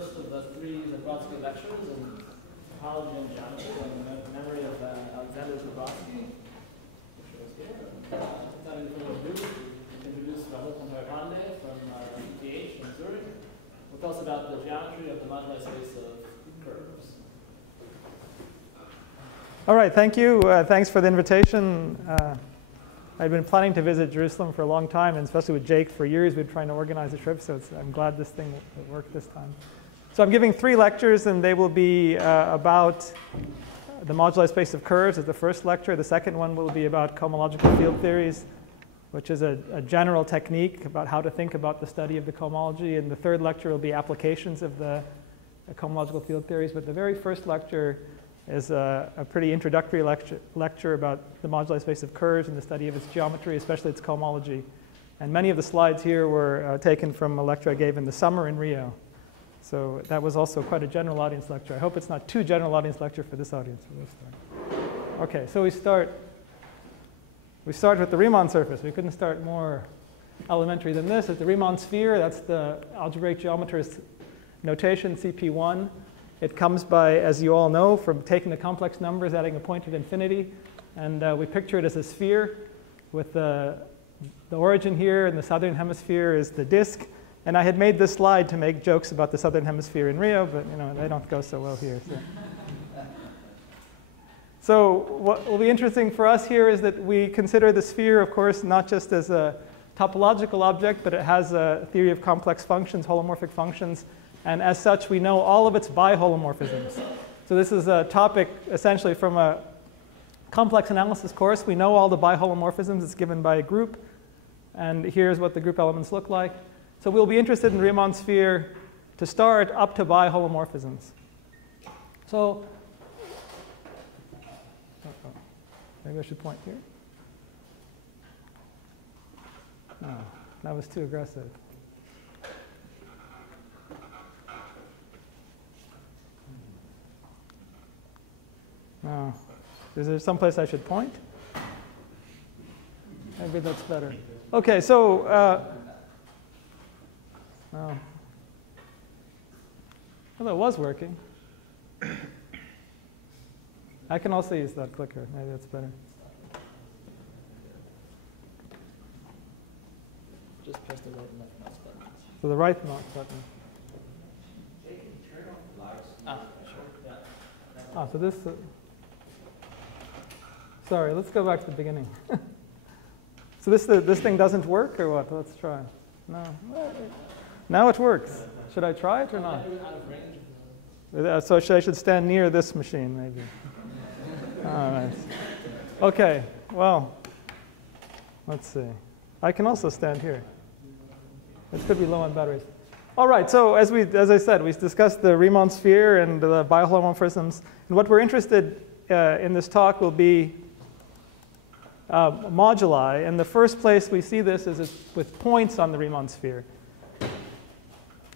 first of the 3 Zabrodsky lectures in topology and geometry in memory of Alexander Zabrodsky, which was here. Without any further ado, introduce Rahul Pandharipande from ETH in Zurich. We'll tell us about the geometry of the moduli space of curves. All right, thank you. Thanks for the invitation. I've been planning to visit Jerusalem for a long time, and especially with Jake for years, we've been trying to organize a trip, so I'm glad this thing worked this time. So I'm giving 3 lectures, and they will be about the moduli space of curves as the first lecture. The second one will be about cohomological field theories, which is a general technique about how to think about the study of the cohomology. And the third lecture will be applications of the cohomological field theories. But the very first lecture is a pretty introductory lecture about the moduli space of curves and the study of its geometry, especially its cohomology. And many of the slides here were taken from a lecture I gave in the summer in Rio. So that was also quite a general audience lecture. I hope it's not too general audience lecture for this audience. We'll start. OK, so we start with the Riemann surface. We couldn't start more elementary than this. It's the Riemann sphere. That's the algebraic geometrist notation, CP1. It comes by, as you all know, from taking the complex numbers, adding a point at infinity. And we picture it as a sphere with the origin here, and the southern hemisphere is the disk. And I had made this slide to make jokes about the southern hemisphere in Rio, but they don't go so well here. So what will be interesting for us here is that we consider the sphere, of course, not just as a topological object, but it has a theory of complex functions, holomorphic functions. And as such, we know all of its biholomorphisms. So this is a topic essentially from a complex analysis course. We know all the biholomorphisms. It's given by a group. And here's what the group elements look like. So we'll be interested in Riemann sphere to start up to biholomorphisms. So maybe I should point here. No, that was too aggressive. No. Is there someplace I should point? Maybe that's better. OK, so no. Well, it was working. I can also use that clicker. Maybe that's better. Just press the right and left mouse buttons. So the right mouse button. Ah, so this. Sorry, let's go back to the beginning. So this thing doesn't work, or what? Let's try. No. Now it works. Should I try it or not? So I should stand near this machine, maybe. All right. OK, well, let's see. I can also stand here. It could be low on batteries. All right, so as I said, we discussed the Riemann sphere and the biholomorphisms. And what we're interested in this talk will be moduli. And the first place we see this is with points on the Riemann sphere.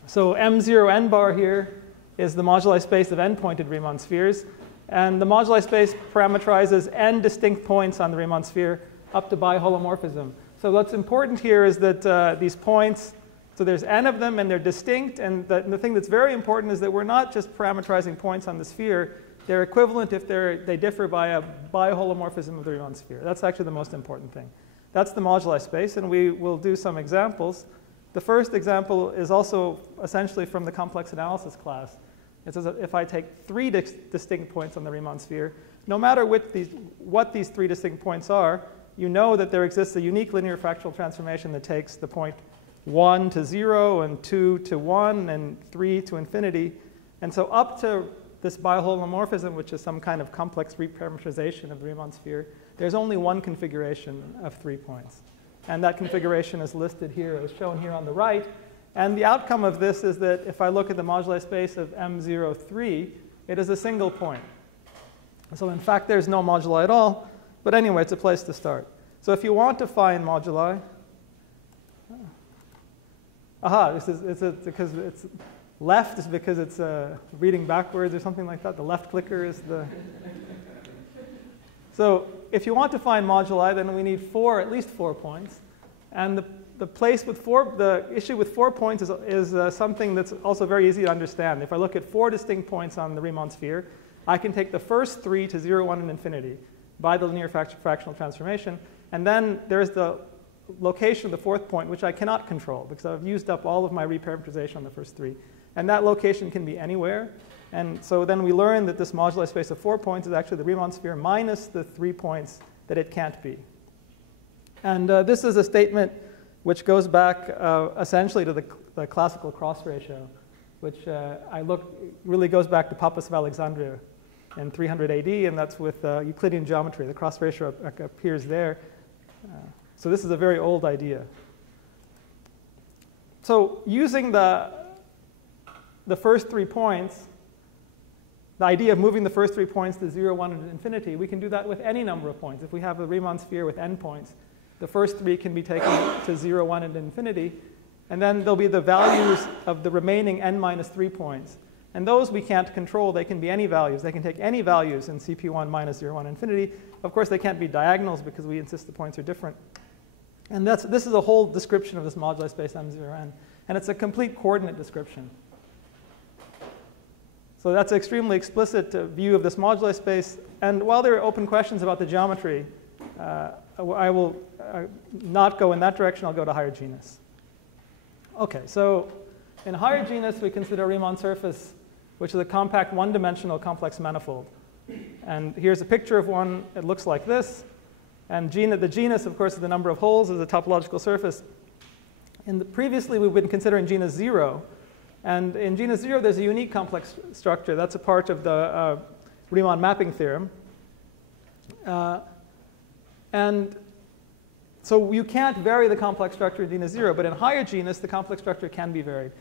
So M0 n bar here is the moduli space of n-pointed Riemann spheres. And the moduli space parameterizes n distinct points on the Riemann sphere up to biholomorphism. So what's important here is that these points, so there's n of them, and they're distinct. And the thing that's very important is that we're not just parameterizing points on the sphere. They're equivalent if they differ by a biholomorphism of the Riemann sphere. That's actually the most important thing. That's the moduli space, and we will do some examples. The first example is also essentially from the complex analysis class. It says that if I take 3 distinct points on the Riemann sphere, no matter what these 3 distinct points are, you know that there exists a unique linear fractional transformation that takes the point 1 to 0, and 2 to 1, and 3 to infinity. And so up to this biholomorphism, which is some kind of complex reparameterization of the Riemann sphere, there's only one configuration of 3 points. And that configuration is listed here. It was shown here on the right. And the outcome of this is that if I look at the moduli space of M03, it is a single point. So in fact, there's no moduli at all. But anyway, it's a place to start. So if you want to find moduli, because it's left is because it's reading backwards or something like that. The left clicker is the. So if you want to find moduli, then we need at least 4 points. And the issue with 4 points is something that's also very easy to understand. If I look at 4 distinct points on the Riemann sphere, I can take the first 3 to 0, 1, and infinity by the linear fractional transformation. And then there's the location of the 4th point, which I cannot control because I've used up all of my reparameterization on the first 3. And that location can be anywhere. And so then we learn that this moduli space of 4 points is actually the Riemann sphere minus the 3 points that it can't be. And this is a statement which goes back essentially to the classical cross ratio, which really goes back to Pappus of Alexandria in 300 AD, and that's with Euclidean geometry. The cross ratio appears there. So this is a very old idea. So using the first 3 points, the idea of moving the first 3 points to 0, 1, and infinity, we can do that with any number of points. If we have a Riemann sphere with n points, the first 3 can be taken to 0, 1, and infinity. And then there'll be the values of the remaining n minus 3 points. And those we can't control. They can be any values. They can take any values in CP1 minus 0, 1, infinity. Of course, they can't be diagonals because we insist the points are different. And this is a whole description of this moduli space M0n. And it's a complete coordinate description. So that's an extremely explicit view of this moduli space. And while there are open questions about the geometry, I will not go in that direction. I'll go to higher genus. OK, so in higher genus, we consider a Riemann surface, which is a compact one-dimensional complex manifold. And here's a picture of one. It looks like this. And the genus, of course, is the number of holes as a topological surface. Previously, we've been considering genus 0. And in genus 0, there's a unique complex structure. That's a part of the Riemann mapping theorem. And so you can't vary the complex structure in genus 0. But in higher genus, the complex structure can be varied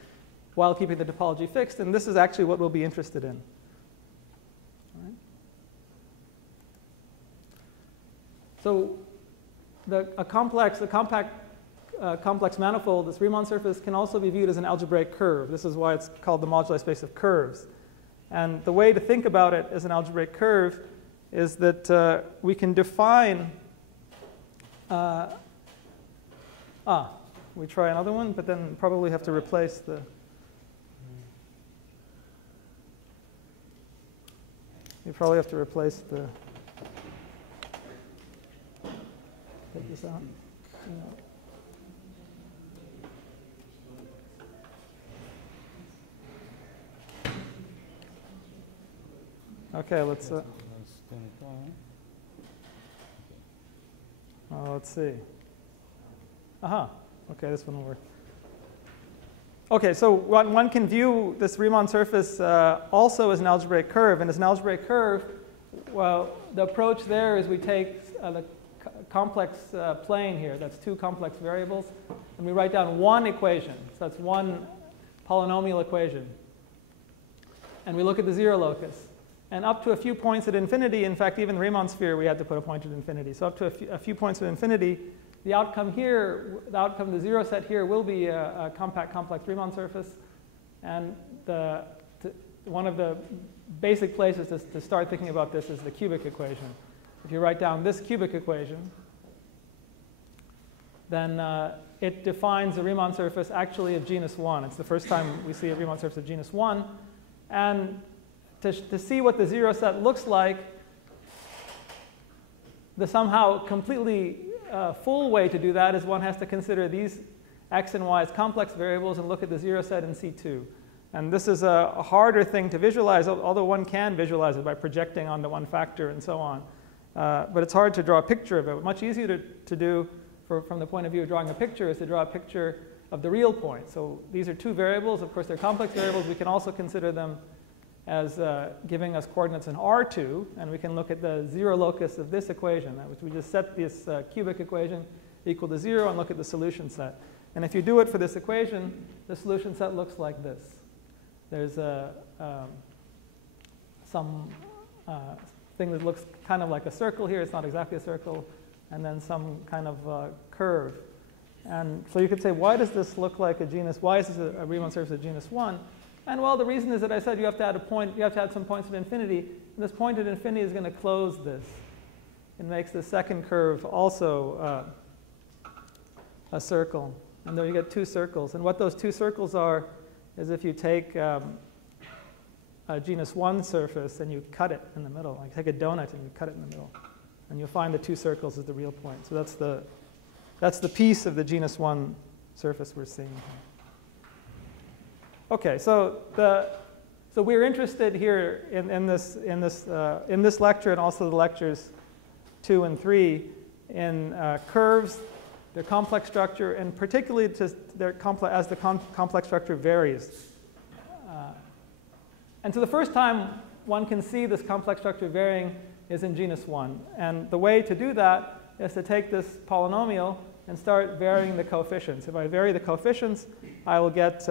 while keeping the topology fixed. And this is actually what we'll be interested in. All right. So a compact complex manifold, this Riemann surface, can also be viewed as an algebraic curve. This is why it's called the moduli space of curves. And the way to think about it as an algebraic curve is that we can define we try another one, but then probably have to replace the. You probably have to replace the. Take this out. Okay, let's. Let's see. Aha. Okay, this one will work. Okay, so one can view this Riemann surface also as an algebraic curve. And as an algebraic curve, well, the approach there is we take the complex plane here. That's 2 complex variables. And we write down one equation. So that's one polynomial equation. And we look at the 0 locus. And up to a few points at infinity, in fact, even the Riemann sphere, we had to put a point at infinity. So up to a few points at infinity, the outcome here, the 0 set here will be a compact complex Riemann surface. And one of the basic places to start thinking about this is the cubic equation. If you write down this cubic equation, then it defines a Riemann surface actually of genus 1. It's the first time we see a Riemann surface of genus 1. And to see what the 0 set looks like, the somehow completely full way to do that is one has to consider these x and y as complex variables and look at the 0 set in C2. And this is a harder thing to visualize, although one can visualize it by projecting onto one factor and so on. But it's hard to draw a picture of it. Much easier to do from the point of view of drawing a picture is to draw a picture of the real point. So these are 2 variables. Of course, they're complex variables. We can also consider them as giving us coordinates in R2, and we can look at the 0 locus of this equation, which we just set this cubic equation equal to 0 and look at the solution set. And if you do it for this equation, the solution set looks like this. There's some thing that looks kind of like a circle here. It's not exactly a circle. And then some kind of curve. And so you could say, why does this look like a genus? Why is this a Riemann surface of genus 1? And well, the reason is that I said you have to add a point. You have to add some points at infinity. And this point at infinity is going to close this. It makes the second curve also a circle. And then you get two circles. And what those two circles are is if you take a genus 1 surface and you cut it in the middle. Like take a donut and you cut it in the middle. And you'll find the two circles is the real point. So that's the piece of the genus 1 surface we're seeing here. Okay, so we're interested here in this lecture and also the lectures 2 and 3 in curves, their complex structure, and particularly as the complex structure varies. And so the first time one can see this complex structure varying is in genus 1. And the way to do that is to take this polynomial and start varying the coefficients. If I vary the coefficients, I will get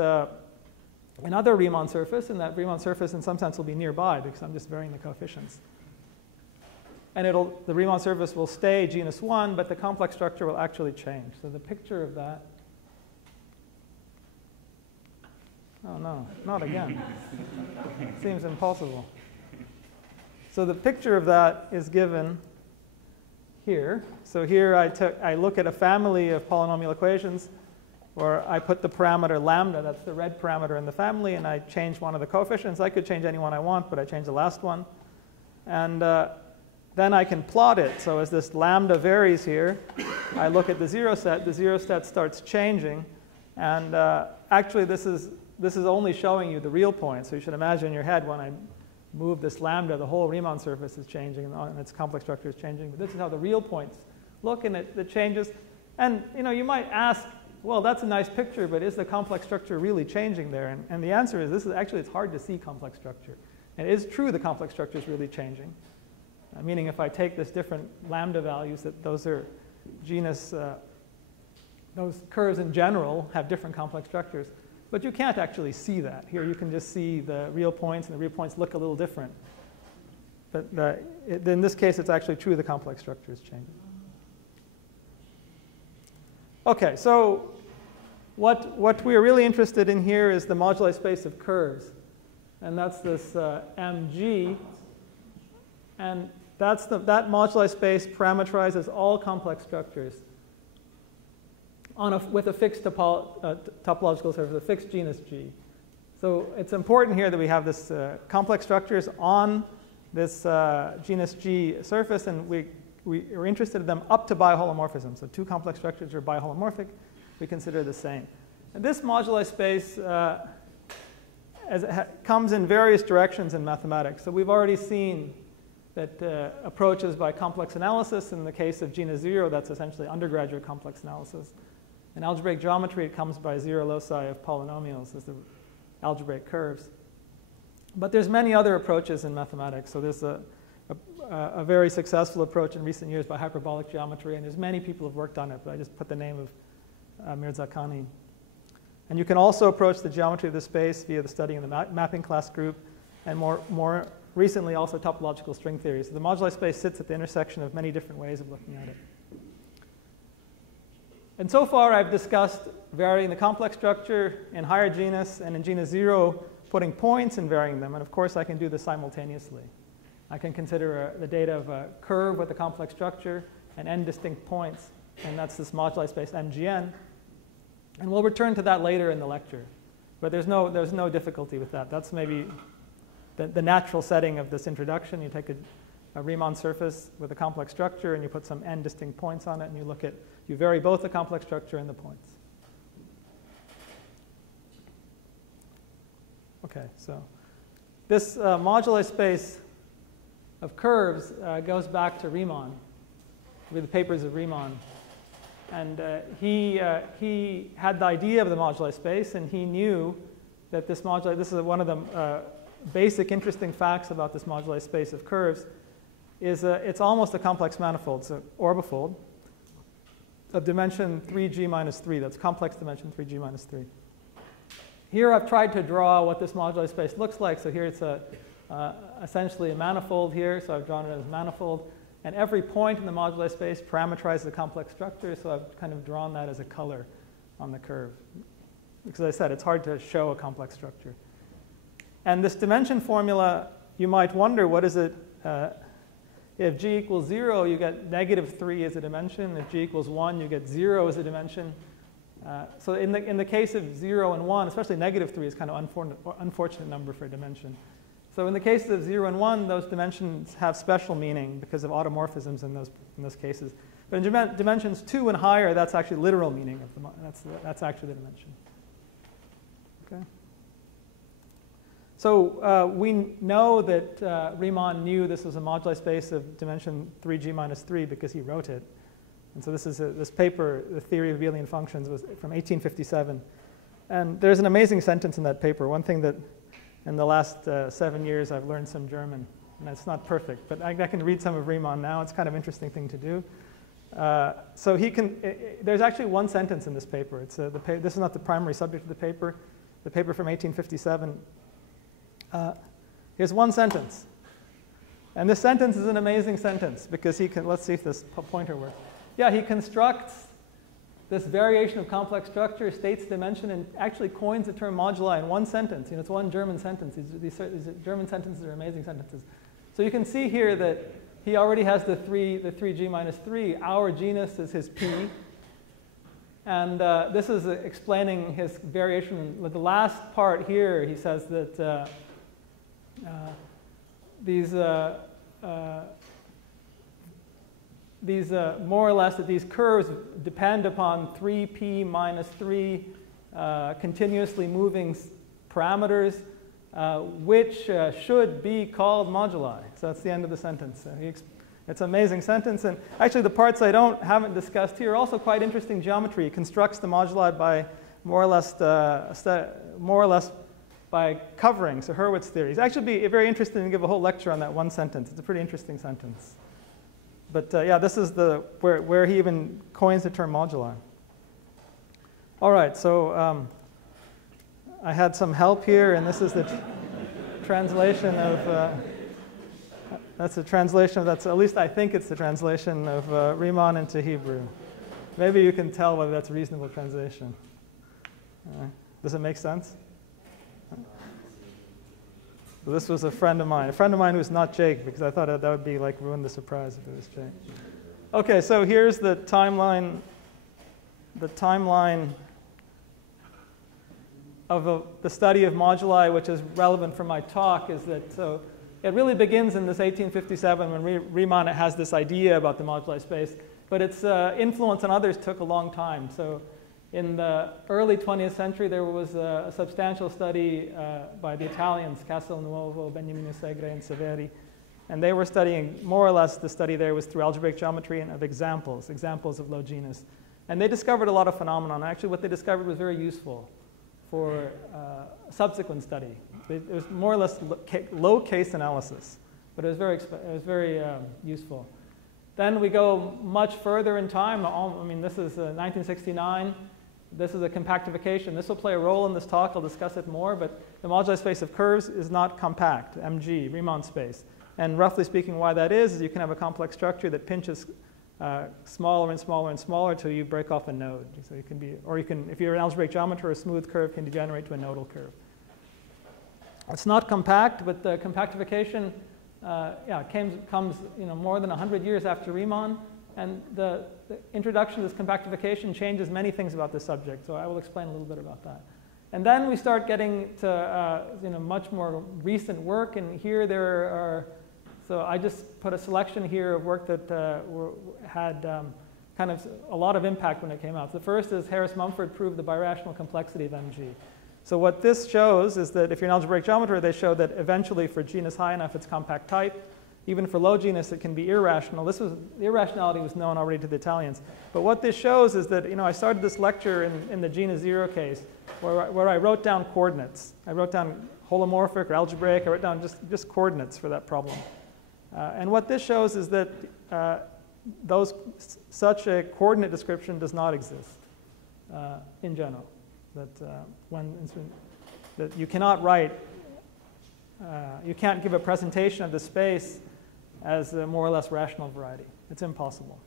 another Riemann surface, and that Riemann surface in some sense will be nearby because I'm just varying the coefficients. And the Riemann surface will stay genus 1, but the complex structure will actually change. So the picture of that, oh no, not again. Seems impossible. So the picture of that is given here. So here I look at a family of polynomial equations where I put the parameter lambda, that's the red parameter in the family, and I change one of the coefficients. I could change any one I want, but I change the last one. And then I can plot it. So as this lambda varies here, I look at the zero set. The zero set starts changing. And actually, this is only showing you the real point. So you should imagine in your head when I move this lambda, the whole Riemann surface is changing and its complex structure is changing. But this is how the real points look, and it changes. And you might ask, well, that's a nice picture, but is the complex structure really changing there? And the answer is it's hard to see complex structure. And it is true the complex structure is really changing. Meaning if I take this different lambda values, that those are genus, those curves in general have different complex structures. But you can't actually see that. Here you can just see the real points, and the real points look a little different. But in this case, it's actually true the complex structure is changing. Okay, so what we are really interested in here is the moduli space of curves. And that's this MG. And that moduli space parameterizes all complex structures with a fixed topological surface, a fixed genus G. So it's important here that we have this complex structures on this genus G surface, and we are interested in them up to biholomorphism. So two complex structures are biholomorphic. We consider the same. And this moduli space comes in various directions in mathematics. So we've already seen that approaches by complex analysis. In the case of genus 0, that's essentially undergraduate complex analysis. In algebraic geometry, it comes by zero loci of polynomials as the algebraic curves. But there's many other approaches in mathematics. So there's a very successful approach in recent years by hyperbolic geometry, and there's many people who have worked on it, but I just put the name of Mirzakhani. And you can also approach the geometry of the space via the study in the mapping class group, and more recently also topological string theory. So the moduli space sits at the intersection of many different ways of looking at it. And so far I've discussed varying the complex structure in higher genus, and in genus 0 putting points and varying them. And of course I can do this simultaneously. I can consider the data of a curve with a complex structure and n distinct points, and that's this moduli space MGN. And we'll return to that later in the lecture. But there's no difficulty with that. That's maybe the natural setting of this introduction. You take a Riemann surface with a complex structure, and you put some n distinct points on it, and you vary both the complex structure and the points. Okay, so this moduli space of curves goes back to Riemann, with the papers of Riemann. And he had the idea of the moduli space, and he knew that this is one of the basic interesting facts about this moduli space of curves, is it's almost a complex manifold, it's an orbifold of dimension 3g minus 3. That's complex dimension 3g minus 3. Here I've tried to draw what this moduli space looks like. So here it's essentially a manifold here, so I've drawn it as a manifold. And every point in the moduli space parameterizes a complex structure, so I've kind of drawn that as a color on the curve. Because as I said, it's hard to show a complex structure. And this dimension formula, you might wonder, what is it? If g equals 0, you get -3 as a dimension. If g equals 1, you get 0 as a dimension. So in the case of 0 and 1, especially -3 is kind of unfortunate number for a dimension. So in the case of 0 and 1, those dimensions have special meaning because of automorphisms in those cases. But in dimensions 2 and higher, that's actually literal meaning of that's actually the dimension. Okay. So we know that Riemann knew this was a moduli space of dimension 3g minus 3 because he wrote it. And so this is this paper, The Theory of Abelian Functions, was from 1857. And there's an amazing sentence in that paper. One thing that in the last 7 years I've learned some German. And it's not perfect, but I can read some of Riemann now. It's kind of an interesting thing to do. So there's actually one sentence in this paper. This is not the primary subject of the paper from 1857. Here's one sentence. And this sentence is an amazing sentence because let's see if this pointer works. Yeah, he constructs this variation of complex structure, states dimension, and actually coins the term moduli in one sentence. It's one German sentence. These German sentences are amazing sentences. So you can see here that he already has the 3g minus 3. Our genus is his P. And this is explaining his variation. With the last part here, he says that more or less that these curves depend upon 3p minus 3 continuously moving parameters, which should be called moduli. So that's the end of the sentence. It's an amazing sentence. And actually, the parts I haven't discussed here are also quite interesting geometry. He constructs the moduli by more or less by covering, so Hurwitz theories. Actually, be very interesting to give a whole lecture on that one sentence. It's a pretty interesting sentence. But yeah, this is where he even coins the term moduli. All right, so I had some help here, and this is the translation of, that's a translation, at least I think it's the translation of Riemann into Hebrew. Maybe you can tell whether that's a reasonable translation. Does it make sense? So this was a friend of mine who's not Jake, because I thought that would be like ruin the surprise if it was Jake. Okay, so here's the timeline. The timeline of the study of moduli, which is relevant for my talk, is that so it really begins in this 1857 when Riemann has this idea about the moduli space, but its influence on others took a long time. So in the early 20th century, there was a substantial study by the Italians, Castelnuovo, Beniamino Segre, and Severi. And they were studying, more or less, the study there was through algebraic geometry and of examples of low genus. And they discovered a lot of phenomena. Actually, what they discovered was very useful for subsequent study. It was more or less low case analysis, but it was very useful. Then we go much further in time. I mean, this is 1969. This is a compactification. This will play a role in this talk. I'll discuss it more. But the moduli space of curves is not compact, MG, Riemann space. And roughly speaking, why that is you can have a complex structure that pinches smaller and smaller and smaller until you break off a node. So you can be, or you can, if you're an algebraic geometer, a smooth curve can degenerate to a nodal curve. It's not compact, but the compactification comes more than 100 years after Riemann. And the introduction of this compactification changes many things about this subject. So I will explain a little bit about that. And then we start getting to much more recent work. And here there are, so I just put a selection here of work that had kind of a lot of impact when it came out. So the first is Harris-Mumford proved the birational complexity of MG. So what this shows is that if you're an algebraic geometer, they show that eventually for genus high enough, it's compact type. Even for low genus, it can be irrational. The irrationality was known already to the Italians. But what this shows is that, I started this lecture in the genus 0 case where I wrote down coordinates. I wrote down holomorphic or algebraic. I wrote down just coordinates for that problem. And what this shows is that such a coordinate description does not exist in general. That you cannot write, you can't give a presentation of the space as a more or less rational variety. It's impossible.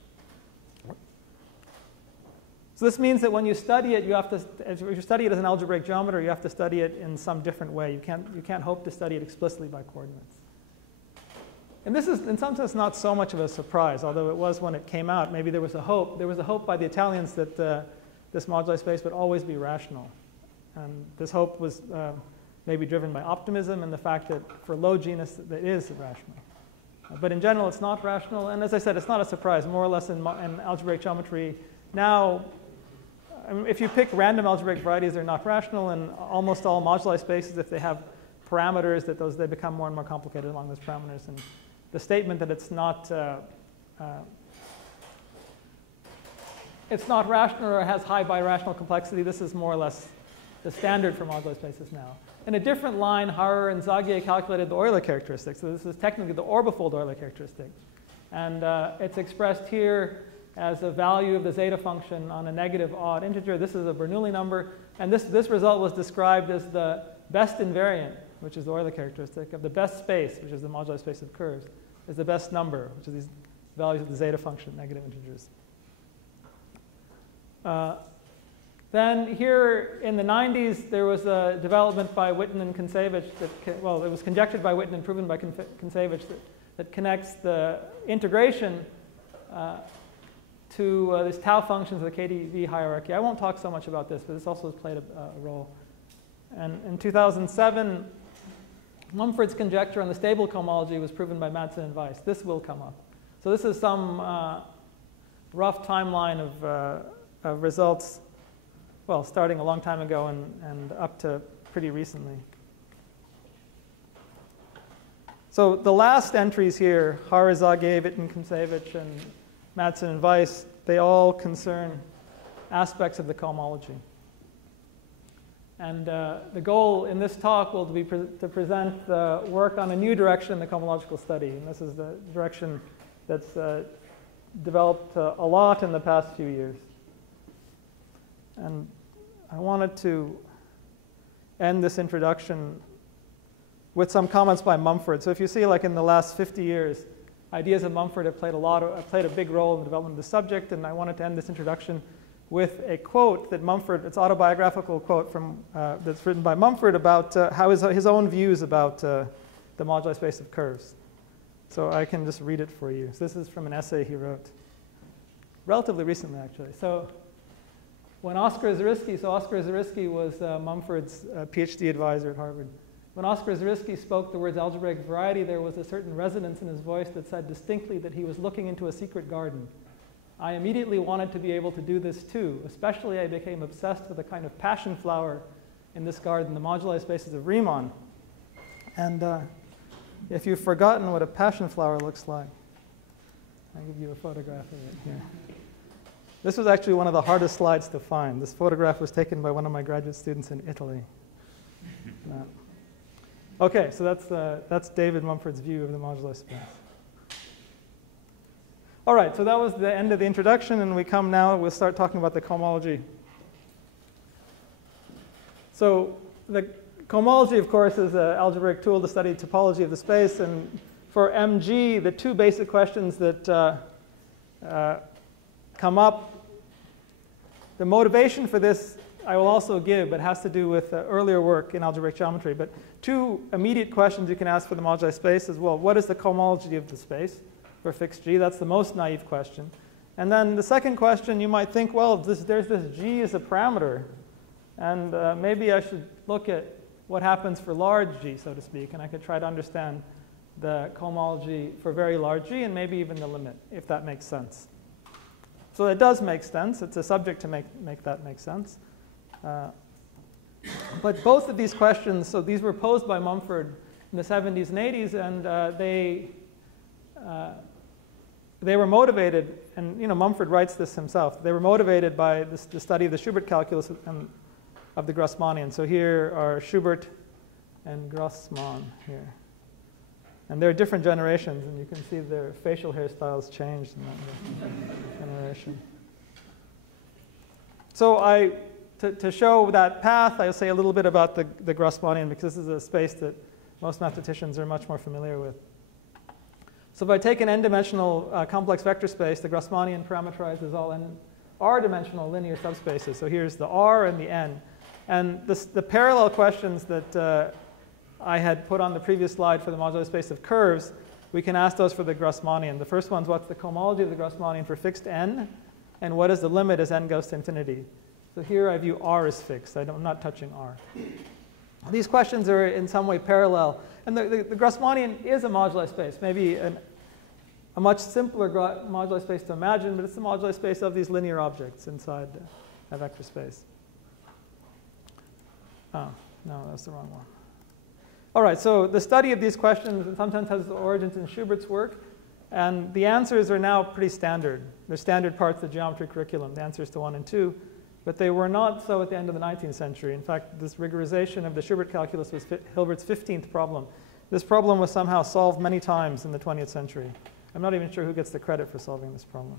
So this means that when you study it, if you study it as an algebraic geometer, you have to study it in some different way. You can't hope to study it explicitly by coordinates. And this is, in some sense, not so much of a surprise, although it was when it came out. Maybe there was a hope. There was a hope by the Italians that this moduli space would always be rational. And this hope was maybe driven by optimism and the fact that for low genus that is rational. But in general, it's not rational. And as I said, it's not a surprise. More or less in algebraic geometry now, I mean, if you pick random algebraic varieties, they're not rational. And almost all moduli spaces, if they have parameters, that they become more and more complicated along those parameters. And the statement that it's not rational or has high birational complexity, this is more or less the standard for moduli spaces now. In a different line, Hauer and Zagier calculated the Euler characteristic. So this is technically the orbifold Euler characteristic. And it's expressed here as a value of the zeta function on a negative odd integer. This is a Bernoulli number. And this result was described as the best invariant, which is the Euler characteristic, of the best space, which is the moduli space of curves, is the best number, which is these values of the zeta function, negative integers. Then here in the 90s, there was a development by Witten and Kontsevich that, well, it was conjectured by Witten and proven by Kontsevich that connects the integration to these tau functions of the KdV hierarchy. I won't talk so much about this, but this also has played a role. And in 2007, Mumford's conjecture on the stable cohomology was proven by Madsen and Weiss. This will come up. So this is some rough timeline of results, well, starting a long time ago and up to pretty recently. So the last entries here, Hauer, Zagier, Witten, Kontsevich, and Madsen and Weiss, they all concern aspects of the cohomology. And the goal in this talk will be to present the work on a new direction in the cohomological study. And this is the direction that's developed a lot in the past few years. And I wanted to end this introduction with some comments by Mumford. So if you see, like in the last 50 years, ideas of Mumford have played a big role in the development of the subject. And I wanted to end this introduction with a quote that Mumford, it's an autobiographical quote from that's written by Mumford about how his own views about the moduli space of curves. So I can just read it for you. So this is from an essay he wrote relatively recently, actually. So when Oscar Zariski was Mumford's PhD advisor at Harvard. When Oscar Zariski spoke the words algebraic variety, there was a certain resonance in his voice that said distinctly that he was looking into a secret garden. I immediately wanted to be able to do this too. Especially, I became obsessed with a kind of passion flower in this garden, the moduli spaces of Riemann. And if you've forgotten what a passion flower looks like, I'll give you a photograph of it here. This was actually one of the hardest slides to find. This photograph was taken by one of my graduate students in Italy. Okay, so that's David Mumford's view of the moduli space. All right, so that was the end of the introduction, and we'll start talking about the cohomology. So the cohomology, of course, is an algebraic tool to study topology of the space. And for MG, the two basic questions that come up, the motivation for this I will also give, but has to do with earlier work in algebraic geometry. But two immediate questions you can ask for the moduli space is, well, what is the cohomology of the space for fixed G? That's the most naive question. And then the second question, you might think, well, there's this G as a parameter. And maybe I should look at what happens for large G, so to speak. And I could try to understand the cohomology for very large G and maybe even the limit, if that makes sense. So it does make sense. It's a subject to make that make sense. But both of these questions, so these were posed by Mumford in the 70s and 80s, and they were motivated, and Mumford writes this himself, they were motivated by the study of the Schubert calculus and of the Grassmannian. So here are Schubert and Grassmann here. And they're different generations, and you can see their facial hairstyles changed in that generation. So to show that path, I'll say a little bit about the Grassmannian, because this is a space that most mathematicians are much more familiar with. So if I take an n-dimensional complex vector space, the Grassmannian parameterizes all r-dimensional linear subspaces. So here's the r and the n. And the parallel questions that I had put on the previous slide for the modular space of curves, we can ask those for the Grassmannian. The first one's what's the cohomology of the Grassmannian for fixed n, and what is the limit as n goes to infinity. So here I view R as fixed. I'm not touching R. These questions are in some way parallel. And the Grassmannian is a moduli space, maybe a much simpler moduli space to imagine, but it's the moduli space of these linear objects inside a vector space. Oh, no, that's the wrong one. All right, so the study of these questions sometimes has origins in Schubert's work, and the answers are now pretty standard. They're standard parts of the geometry curriculum, the answers to 1 and 2, but they were not so at the end of the 19th century. In fact, this rigorization of the Schubert calculus was Hilbert's 15th problem. This problem was somehow solved many times in the 20th century. I'm not even sure who gets the credit for solving this problem.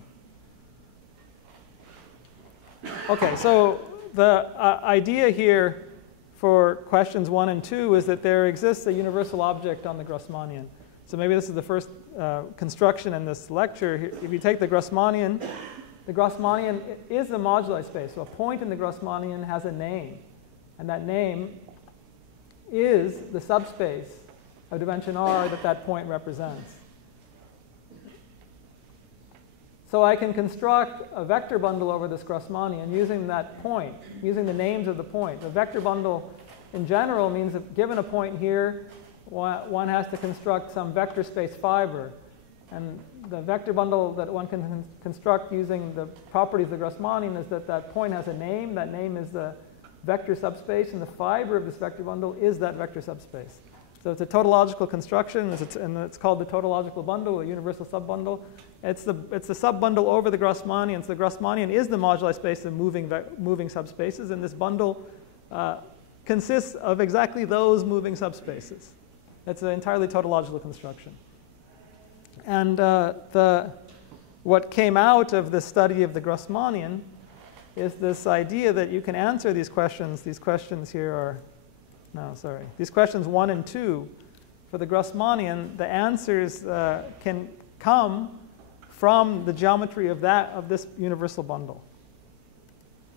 Okay, so the idea here for questions 1 and 2 is that there exists a universal object on the Grassmannian. So maybe this is the first construction in this lecture. If you take the Grassmannian is a moduli space. So a point in the Grassmannian has a name. And that name is the subspace of dimension R that that point represents. So I can construct a vector bundle over this Grassmannian using that point, using the names of the point. A vector bundle in general means that given a point here, one has to construct some vector space fiber. And the vector bundle that one can construct using the properties of the Grassmannian is that that point has a name. That name is the vector subspace, and the fiber of this vector bundle is that vector subspace. So it's a tautological construction, and it's called the tautological bundle, a universal subbundle. It's the subbundle over the Grassmannian. So the Grassmannian is the moduli space of moving subspaces, and this bundle consists of exactly those moving subspaces. It's an entirely tautological construction. And what came out of the study of the Grassmannian is this idea that you can answer these questions. These questions here are, no, sorry. These questions 1 and 2 for the Grassmannian, the answers can come from the geometry of this universal bundle.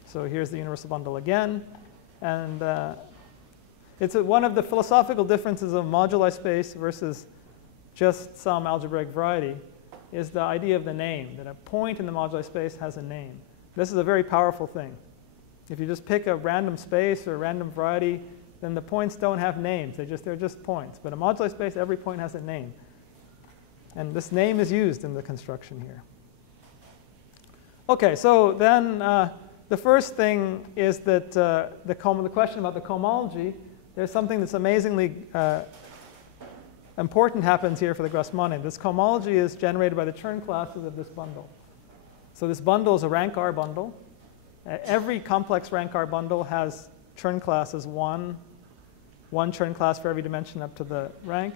So here's the universal bundle again. And it's one of the philosophical differences of moduli space versus just some algebraic variety is the idea of the name, that a point in the moduli space has a name. This is a very powerful thing. If you just pick a random space or a random variety, then the points don't have names. They're just points. But in a moduli space, every point has a name. And this name is used in the construction here. Okay, so then the first thing is that the question about the cohomology, there's something that's amazingly important happens here for the Grassmannian. This cohomology is generated by the Chern classes of this bundle. So this bundle is a rank R bundle. Every complex rank R bundle has Chern classes, one Chern class for every dimension up to the rank.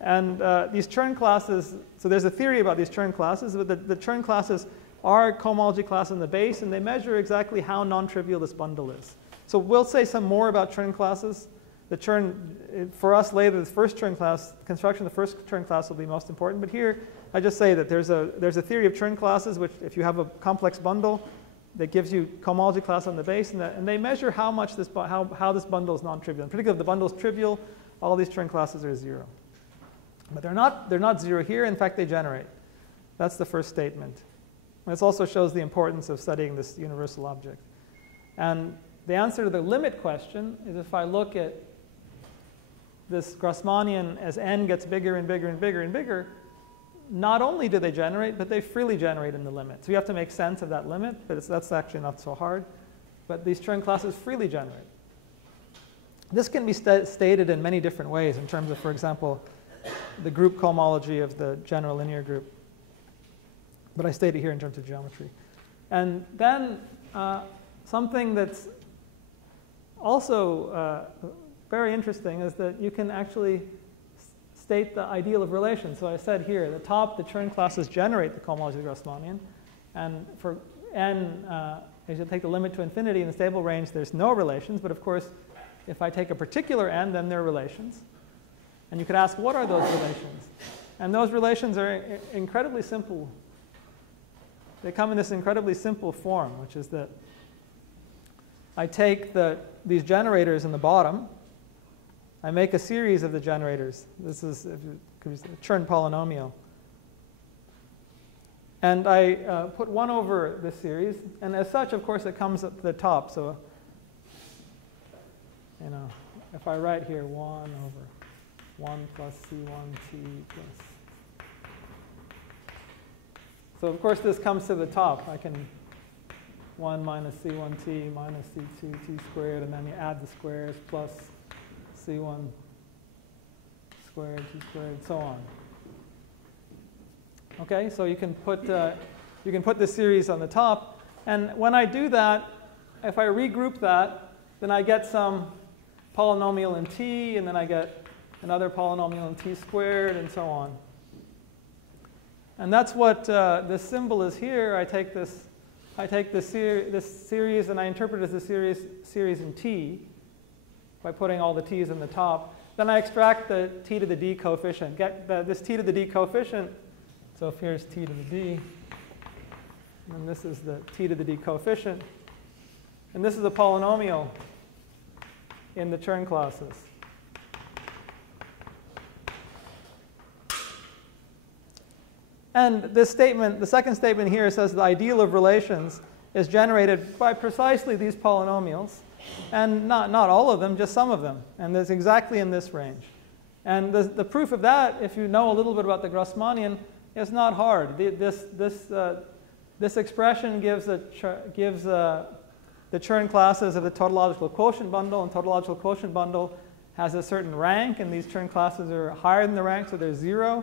And these Chern classes, so there's a theory about these Chern classes, but the Chern classes are cohomology classes in the base, and they measure exactly how non-trivial this bundle is. So we'll say some more about Chern classes. The Chern, for us later, the first Chern class, construction of the first Chern class will be most important. But here, I just say that there's a theory of Chern classes, which if you have a complex bundle, that gives you cohomology class on the base, and they measure how much how this bundle is non-trivial. In particular, if the bundle is trivial, all these Chern classes are 0. But they're not 0 here. In fact, they generate. That's the first statement. And this also shows the importance of studying this universal object. And the answer to the limit question is if I look at this Grassmannian as n gets bigger and bigger and bigger and bigger, not only do they generate, but they freely generate in the limit. So you have to make sense of that limit, but that's actually not so hard. But these Chern classes freely generate. This can be stated in many different ways in terms of, for example, the group cohomology of the general linear group. But I state it here in terms of geometry. And then something that's also very interesting is that you can actually state the ideal of relations. So I said here, at the top, the Chern classes generate the cohomology of the Grassmannian. And for n, as you take the limit to infinity in the stable range, there's no relations. But of course, if I take a particular n, then there are relations. And you could ask, what are those relations? And those relations are incredibly simple. They come in this incredibly simple form, which is that I take these generators in the bottom. I make a series of the generators. This is a Chern polynomial. And I put 1 over this series. And as such, of course, it comes at the top. So, you know, if I write here 1 over 1 plus C1t plus. So, of course, this comes to the top. I can 1 minus C1t minus C2t squared, and then you add the squares plus C1 squared, t squared, and so on. Okay, so you can put this series on the top, and when I do that, if I regroup that, then I get some polynomial in t, and then I get another polynomial in t squared, and so on. And that's what this symbol is here. I take this series and I interpret it as a series in t by putting all the t's in the top. Then I extract the t to the d coefficient. Get this t to the d coefficient. So if here's t to the d, and this is the t to the d coefficient. And this is a polynomial in the Chern classes. And this statement, the second statement here, says the ideal of relations is generated by precisely these polynomials. And not all of them, just some of them. And that's exactly in this range. And the proof of that, if you know a little bit about the Grassmannian, is not hard. This expression gives the Chern classes of the tautological quotient bundle, and tautological quotient bundle has a certain rank, and these Chern classes are higher than the rank, so they're 0.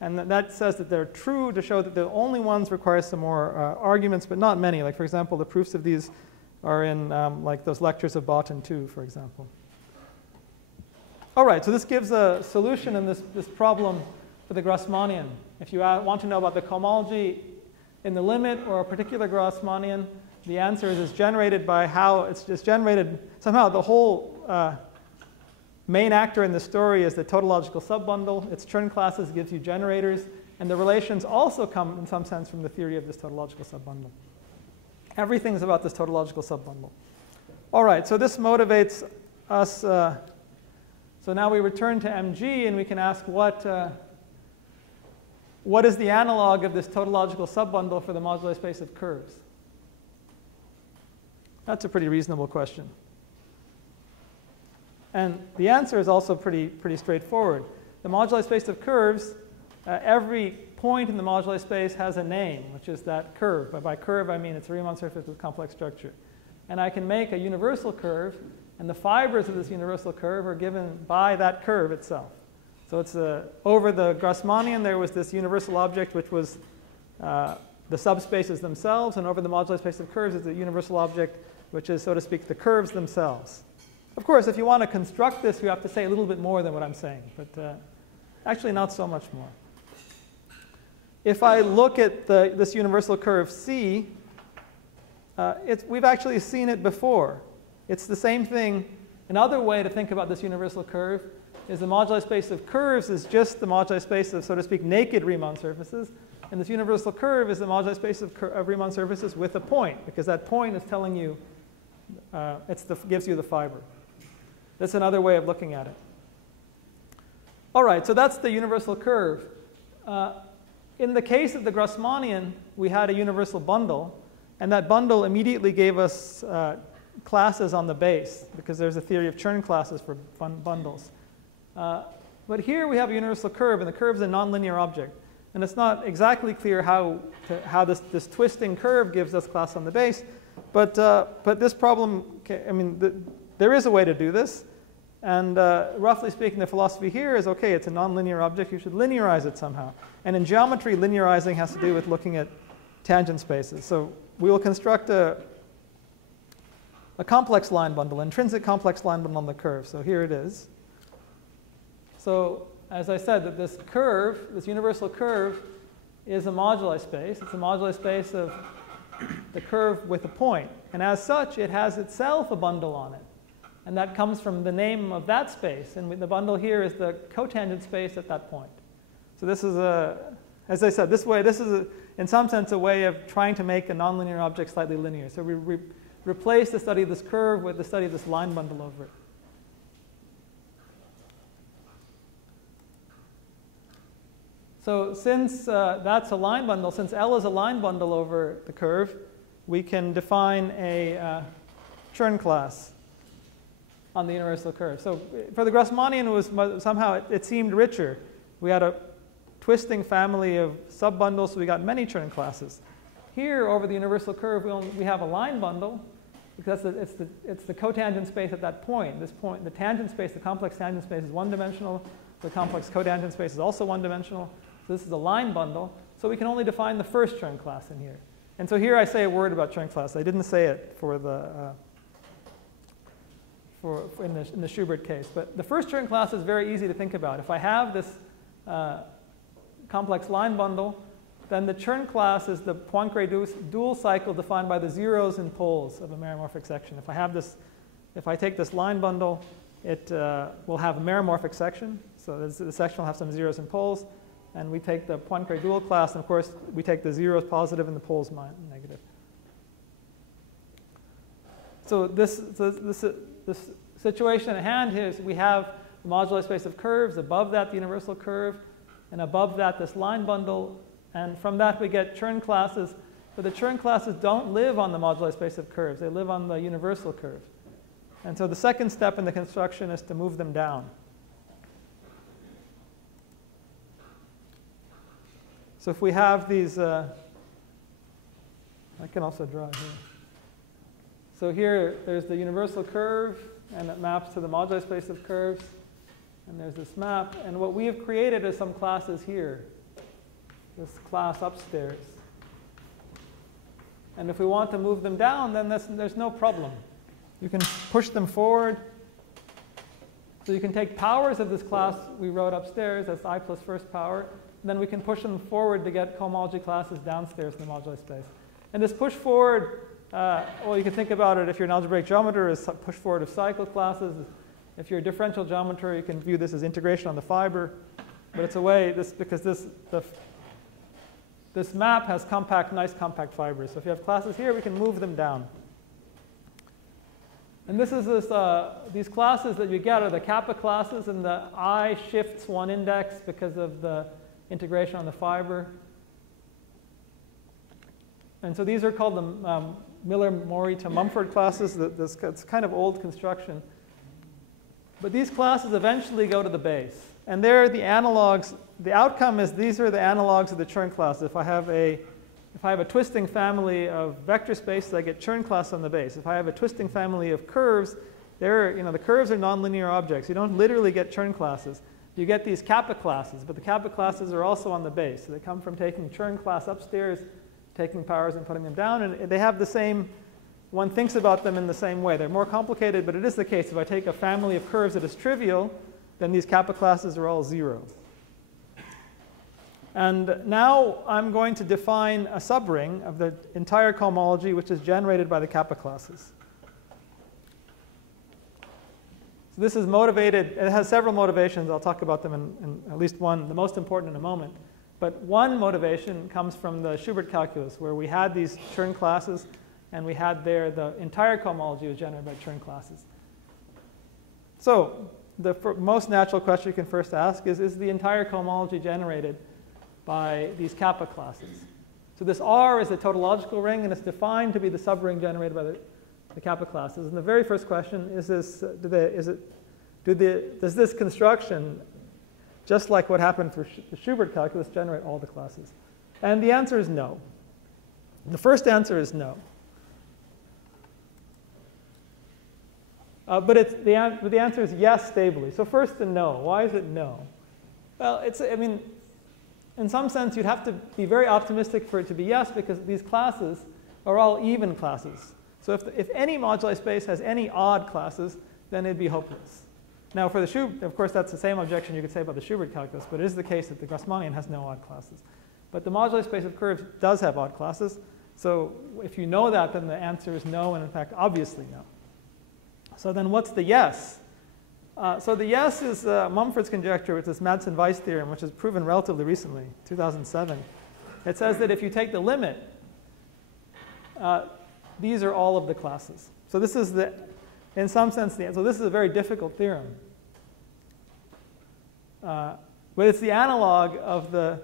And that says that they're true to show that the only ones require some more arguments, but not many. Like, for example, the proofs of these are in like those lectures of Botten 2, for example. All right, so this gives a solution in this problem for the Grassmannian. If you want to know about the cohomology in the limit or a particular Grassmannian, the answer is it's generated by how it's just generated. Somehow the whole main actor in the story is the tautological subbundle. Its Chern classes gives you generators. And the relations also come, in some sense, from the theory of this tautological subbundle. Everything's about this tautological subbundle. All right, so this motivates us. So now we return to MG, and we can ask what is the analog of this tautological subbundle for the moduli space of curves? That's a pretty reasonable question. And the answer is also pretty straightforward. The moduli space of curves, every point in the moduli space has a name, which is that curve. But by curve, I mean it's a Riemann surface with complex structure. And I can make a universal curve, and the fibers of this universal curve are given by that curve itself. So it's over the Grassmannian, there was this universal object, which was the subspaces themselves. And over the moduli space of curves is a universal object, which is, so to speak, the curves themselves. Of course, if you want to construct this, you have to say a little bit more than what I'm saying. But actually, not so much more. If I look at this universal curve C, we've actually seen it before. It's the same thing. Another way to think about this universal curve is the moduli space of curves is just the moduli space of, so to speak, naked Riemann surfaces. And this universal curve is the moduli space of Riemann surfaces with a point, because that point is telling you, gives you the fiber. That's another way of looking at it. All right, so that's the universal curve. In the case of the Grassmannian, we had a universal bundle, and that bundle immediately gave us classes on the base, because there's a theory of Chern classes for bundles. But here we have a universal curve, and the curve is a nonlinear object. And it's not exactly clear how this twisting curve gives us class on the base. But this problem, I mean, there is a way to do this. And roughly speaking, the philosophy here is, OK, it's a nonlinear object. You should linearize it somehow. And in geometry, linearizing has to do with looking at tangent spaces. So we will construct a complex line bundle, intrinsic complex line bundle on the curve. So here it is. So as I said, that this curve, this universal curve, is a moduli space. It's a moduli space of the curve with a point. And as such, it has itself a bundle on it. And that comes from the name of that space. And the bundle here is the cotangent space at that point. So this is as I said, this is in some sense a way of trying to make a nonlinear object slightly linear. So we replace the study of this curve with the study of this line bundle over it. So since that's a line bundle, since L is a line bundle over the curve, we can define a Chern class on the universal curve. So for the Grassmannian, somehow it seemed richer. We had a twisting family of subbundles, so we got many Chern classes. Here, over the universal curve, we have a line bundle, because it's the cotangent space at that point. This point, the tangent space, the complex tangent space is one-dimensional. The complex cotangent space is also one-dimensional. So this is a line bundle. So we can only define the first Chern class in here. And so here I say a word about Chern class. I didn't say it for in the Schubert case. But the first Chern class is very easy to think about. If I have this complex line bundle, then the Chern class is the Poincare dual cycle defined by the zeros and poles of a meromorphic section. If I take this line bundle, it will have a meromorphic section. So the section will have some zeros and poles. And we take the Poincare dual class, and of course, we take the zeros positive and the poles negative. So this situation at hand is we have the moduli space of curves, above that the universal curve, and above that this line bundle. And from that we get Chern classes. But the Chern classes don't live on the moduli space of curves. They live on the universal curve. And so the second step in the construction is to move them down. So if we have these, I can also draw here. So here there's the universal curve, and it maps to the moduli space of curves. And there's this map. And what we have created is some classes here. This class upstairs. And if we want to move them down, then there's no problem. You can push them forward. So you can take powers of this class we wrote upstairs, that's I plus first power. And then we can push them forward to get cohomology classes downstairs in the moduli space. And this push forward, well, you can think about it if you're an algebraic geometer as push forward of cycle classes. If you're a differential geometer, you can view this as integration on the fiber. But it's a way, because this map has nice compact fibers. So if you have classes here, we can move them down. And this is these classes that you get are the kappa classes, and the I shifts one index because of the integration on the fiber. And so these are called the Miller-Morey to Mumford classes. It's kind of old construction. But these classes eventually go to the base. And they're the analogs. The outcome is these are the analogs of the Chern class. If I have a twisting family of vector spaces, I get Chern class on the base. If I have a twisting family of curves, the curves are nonlinear objects. You don't literally get Chern classes. You get these kappa classes, but the kappa classes are also on the base. So they come from taking Chern class upstairs, taking powers and putting them down, and they have the same, one thinks about them in the same way. They're more complicated, but it is the case. If I take a family of curves that is trivial, then these kappa classes are all 0. And now I'm going to define a subring of the entire cohomology, which is generated by the kappa classes. So this is motivated. It has several motivations. I'll talk about them in at least one, the most important in a moment. But one motivation comes from the Schubert calculus, where we had these Chern classes, and we had there the entire cohomology was generated by Chern classes. So the most natural question you can first ask is the entire cohomology generated by these kappa classes? So this R is a tautological ring, and it's defined to be the subring generated by the kappa classes. And the very first question is this: does this construction, just like what happened for the Schubert calculus, generate all the classes? And the answer is no. The first answer is no. But the answer is yes, stably. So first the no. Why is it no? Well, in some sense, you'd have to be very optimistic for it to be yes, because these classes are all even classes. So if any moduli space has any odd classes, then it'd be hopeless. Now, for the Schubert, of course, that's the same objection you could say about the Schubert calculus, but it is the case that the Grassmannian has no odd classes. But the moduli space of curves does have odd classes. So if you know that, then the answer is no, and in fact, obviously no. So then what's the yes? So the yes is Mumford's conjecture with this Madsen-Weiss theorem, which is proven relatively recently, 2007. It says that if you take the limit, these are all of the classes. So this is in some sense, so this is a very difficult theorem. But it's the analog of the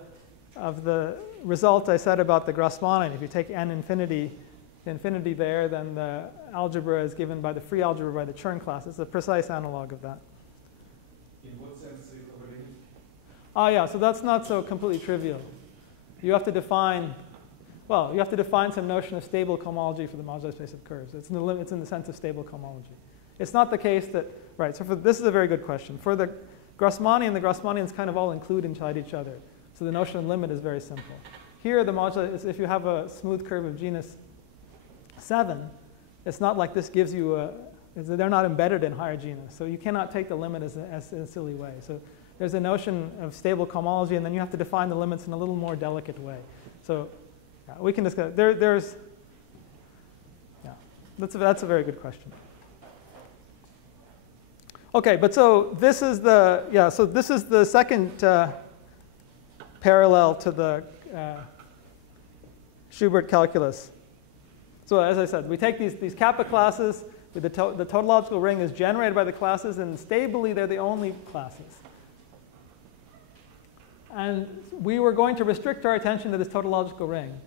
result I said about the Grassmannian. If you take n infinity there, then the algebra is given by the free algebra by the Chern class. It's a precise analog of that. In what sense is it already? Oh yeah, so that's not so completely trivial. You have to define, well, you have to define some notion of stable cohomology for the moduli space of curves. It's in the sense of stable cohomology. It's not the case that, right, so this is a very good question. For the Grassmannian, the Grassmannians kind of all include inside each other. So the notion of limit is very simple. Here, the moduli is if you have a smooth curve of genus 7, it's not like this gives you they're not embedded in higher genus. So you cannot take the limit as a silly way. So there's a notion of stable cohomology, and then you have to define the limits in a little more delicate way. So yeah, we can discuss. That's a very good question. Okay, but so this is the second parallel to the Schubert calculus. So as I said, we take these kappa classes. The tautological ring is generated by the classes, and stably they're the only classes. And we were going to restrict our attention to this tautological ring.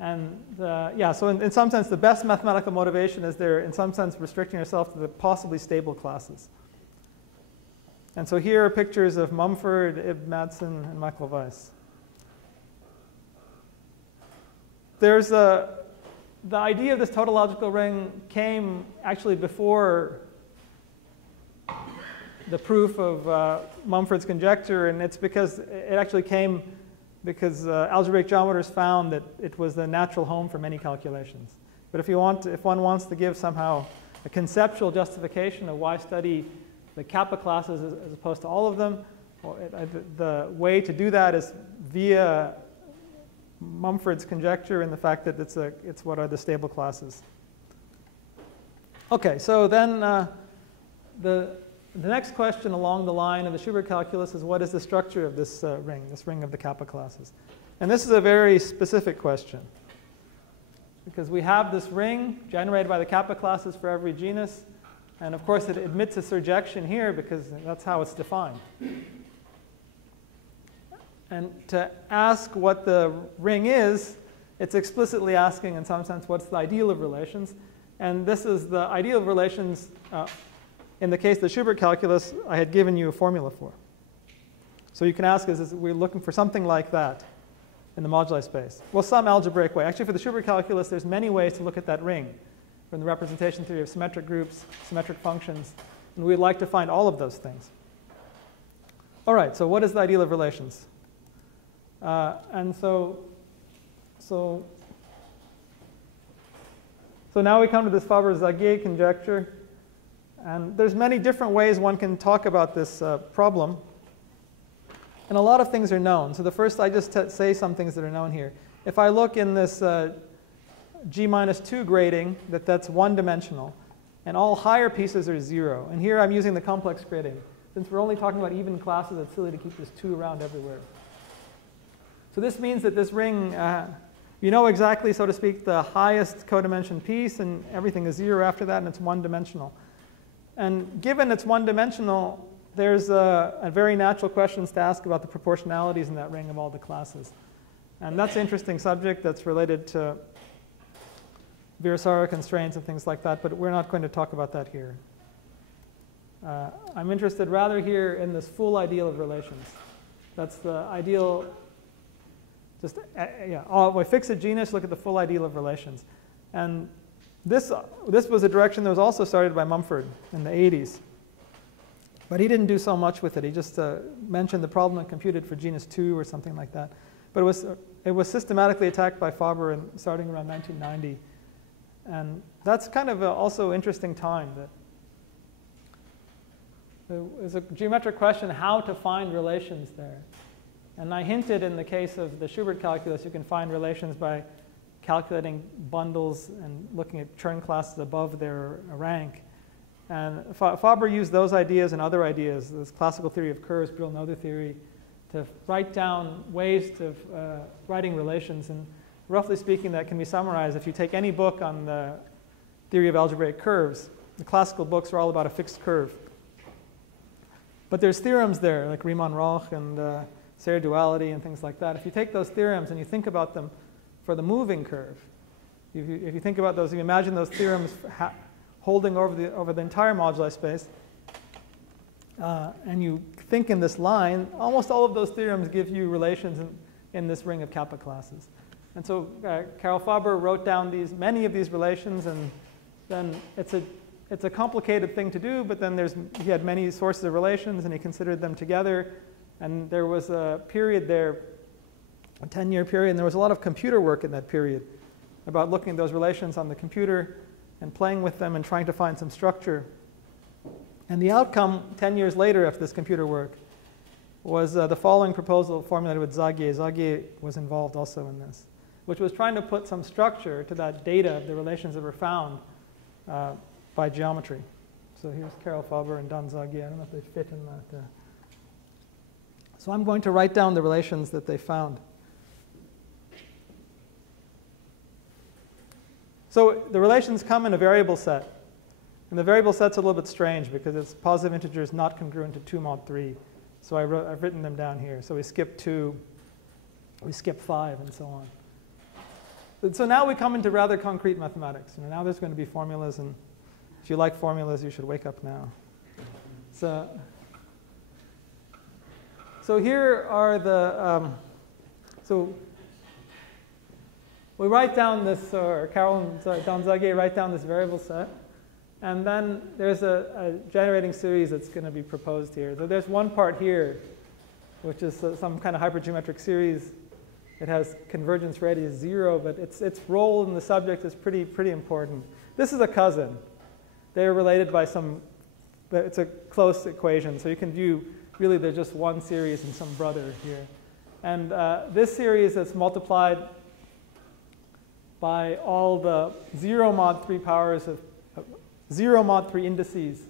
And so in some sense, the best mathematical motivation is there, in some sense, restricting yourself to the possibly stable classes. And so here are pictures of Mumford, Ib Madsen, and Michael Weiss. There's the idea of this tautological ring came actually before the proof of Mumford's conjecture, and it's because it actually came because algebraic geometers found that it was the natural home for many calculations. But if one wants to give somehow a conceptual justification of why study the kappa classes as opposed to all of them, the way to do that is via Mumford's conjecture and the fact that it's what are the stable classes. Okay, so then the next question along the line of the Schubert calculus is what is the structure of this ring of the kappa classes? And this is a very specific question because we have this ring generated by the kappa classes for every genus, and of course it admits a surjection here because that's how it's defined. And to ask what the ring is, it's explicitly asking, in some sense, what's the ideal of relations. And this is the ideal of relations. In the case of the Schubert calculus, I had given you a formula for. So you can ask, we're looking for something like that in the moduli space? Well, some algebraic way. Actually, for the Schubert calculus, there's many ways to look at that ring from the representation theory of symmetric groups, symmetric functions. And we'd like to find all of those things. All right, so what is the ideal of relations? And so now we come to this Faber-Zagier conjecture. And there's many different ways one can talk about this problem. And a lot of things are known. So the first, I just say some things that are known here. If I look in this G-2 grading, that's one-dimensional. And all higher pieces are 0. And here I'm using the complex grading. Since we're only talking about even classes, it's silly to keep this 2 around everywhere. So this means that this ring, you know exactly, so to speak, the highest codimension piece, and everything is 0 after that, and it's one-dimensional. And given it's one-dimensional, there's a very natural questions to ask about the proportionalities in that ring of all the classes. And that's an interesting subject that's related to Virasoro constraints and things like that, but we're not going to talk about that here. I'm interested rather here in this full ideal of relations. That's the ideal. We fix a genus, look at the full ideal of relations. And this was a direction that was also started by Mumford in the 80s. But he didn't do so much with it. He just mentioned the problem and computed for genus 2 or something like that. But it was systematically attacked by Faber starting around 1990. And that's kind of also interesting time. That there's a geometric question how to find relations there. And I hinted in the case of the Schubert calculus, you can find relations by calculating bundles and looking at Chern classes above their rank. And Faber used those ideas and other ideas, this classical theory of curves, Brill-Noether theory, to write down ways of writing relations. And roughly speaking, that can be summarized. If you take any book on the theory of algebraic curves, the classical books are all about a fixed curve. But there's theorems there, like Riemann-Roch and Serre duality and things like that. If you take those theorems and you think about them for the moving curve, if you think about those, if you imagine those theorems holding over the entire moduli space, and you think in this line, almost all of those theorems give you relations in this ring of kappa classes. And so Karl Faber wrote down many of these relations, and then it's a complicated thing to do, but then he had many sources of relations, and he considered them together. And there was a period there, a 10-year period, and there was a lot of computer work in that period about looking at those relations on the computer and playing with them and trying to find some structure. And the outcome 10 years later after this computer work was the following proposal formulated with Zagier. Zagier was involved also in this, which was trying to put some structure to that data of the relations that were found by geometry. So here's Karl Faber and Don Zagier. I don't know if they fit in that. So I'm going to write down the relations that they found. So the relations come in a variable set. And the variable set's a little bit strange because it's positive integers not congruent to 2 mod 3. So I've written them down here. So we skip 2, we skip 5, and so on. So now we come into rather concrete mathematics. Now there's going to be formulas, and if you like formulas, you should wake up now. So here are the, so we write down this, or Don Zagier write down this variable set. And then there's a generating series that's going to be proposed here. So there's one part here, which is some kind of hypergeometric series. It has convergence radius 0, but its role in the subject is pretty important. This is a cousin. They're related by it's a close equation. So you can view, really, there's just one series and some brother here. And this series is multiplied by all the 0 mod 3 powers of 0 mod 3 indices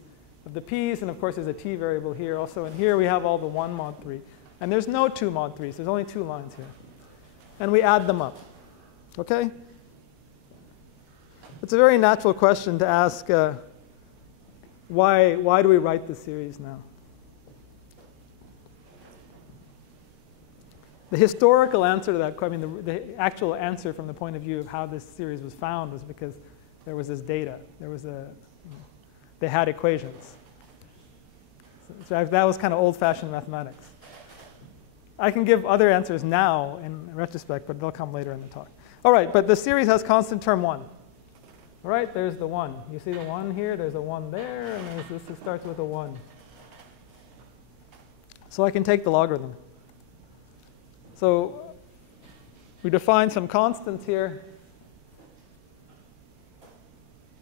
of the p's, and of course there's a t variable here also. And here we have all the 1 mod 3. And there's no 2 mod 3s. There's only 2 lines here. And we add them up. Okay? It's a very natural question to ask, why do we write this series now? The historical answer to that question, I mean, the actual answer from the point of view of how this series was found was because there was this data. They had equations. So that was kind of old-fashioned mathematics. I can give other answers now in retrospect, but they'll come later in the talk. All right, but the series has constant term 1. All right, there's the 1. You see the 1 here? There's a 1 there, and this starts with a 1. So I can take the logarithm. So we define some constants here.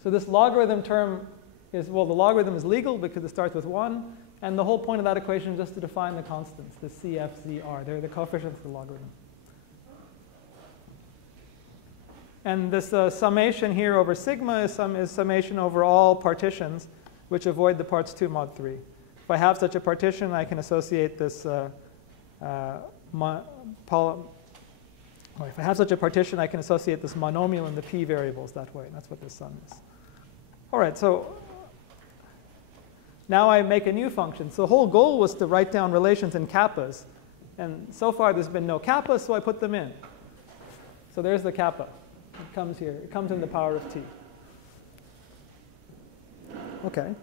So this logarithm term is, well, the logarithm is legal because it starts with 1. And the whole point of that equation is just to define the constants, the CF, ZR. They're the coefficients of the logarithm. And this summation here over sigma is summation over all partitions, which avoid the parts 2 mod 3. If I have such a partition, I can associate this if I have such a partition, I can associate this monomial and the p variables that way. That's what this sum is. All right, so now I make a new function. So the whole goal was to write down relations in kappas. And so far, there's been no kappa, so I put them in. So there's the kappa. It comes here. It comes in the power of t. OK.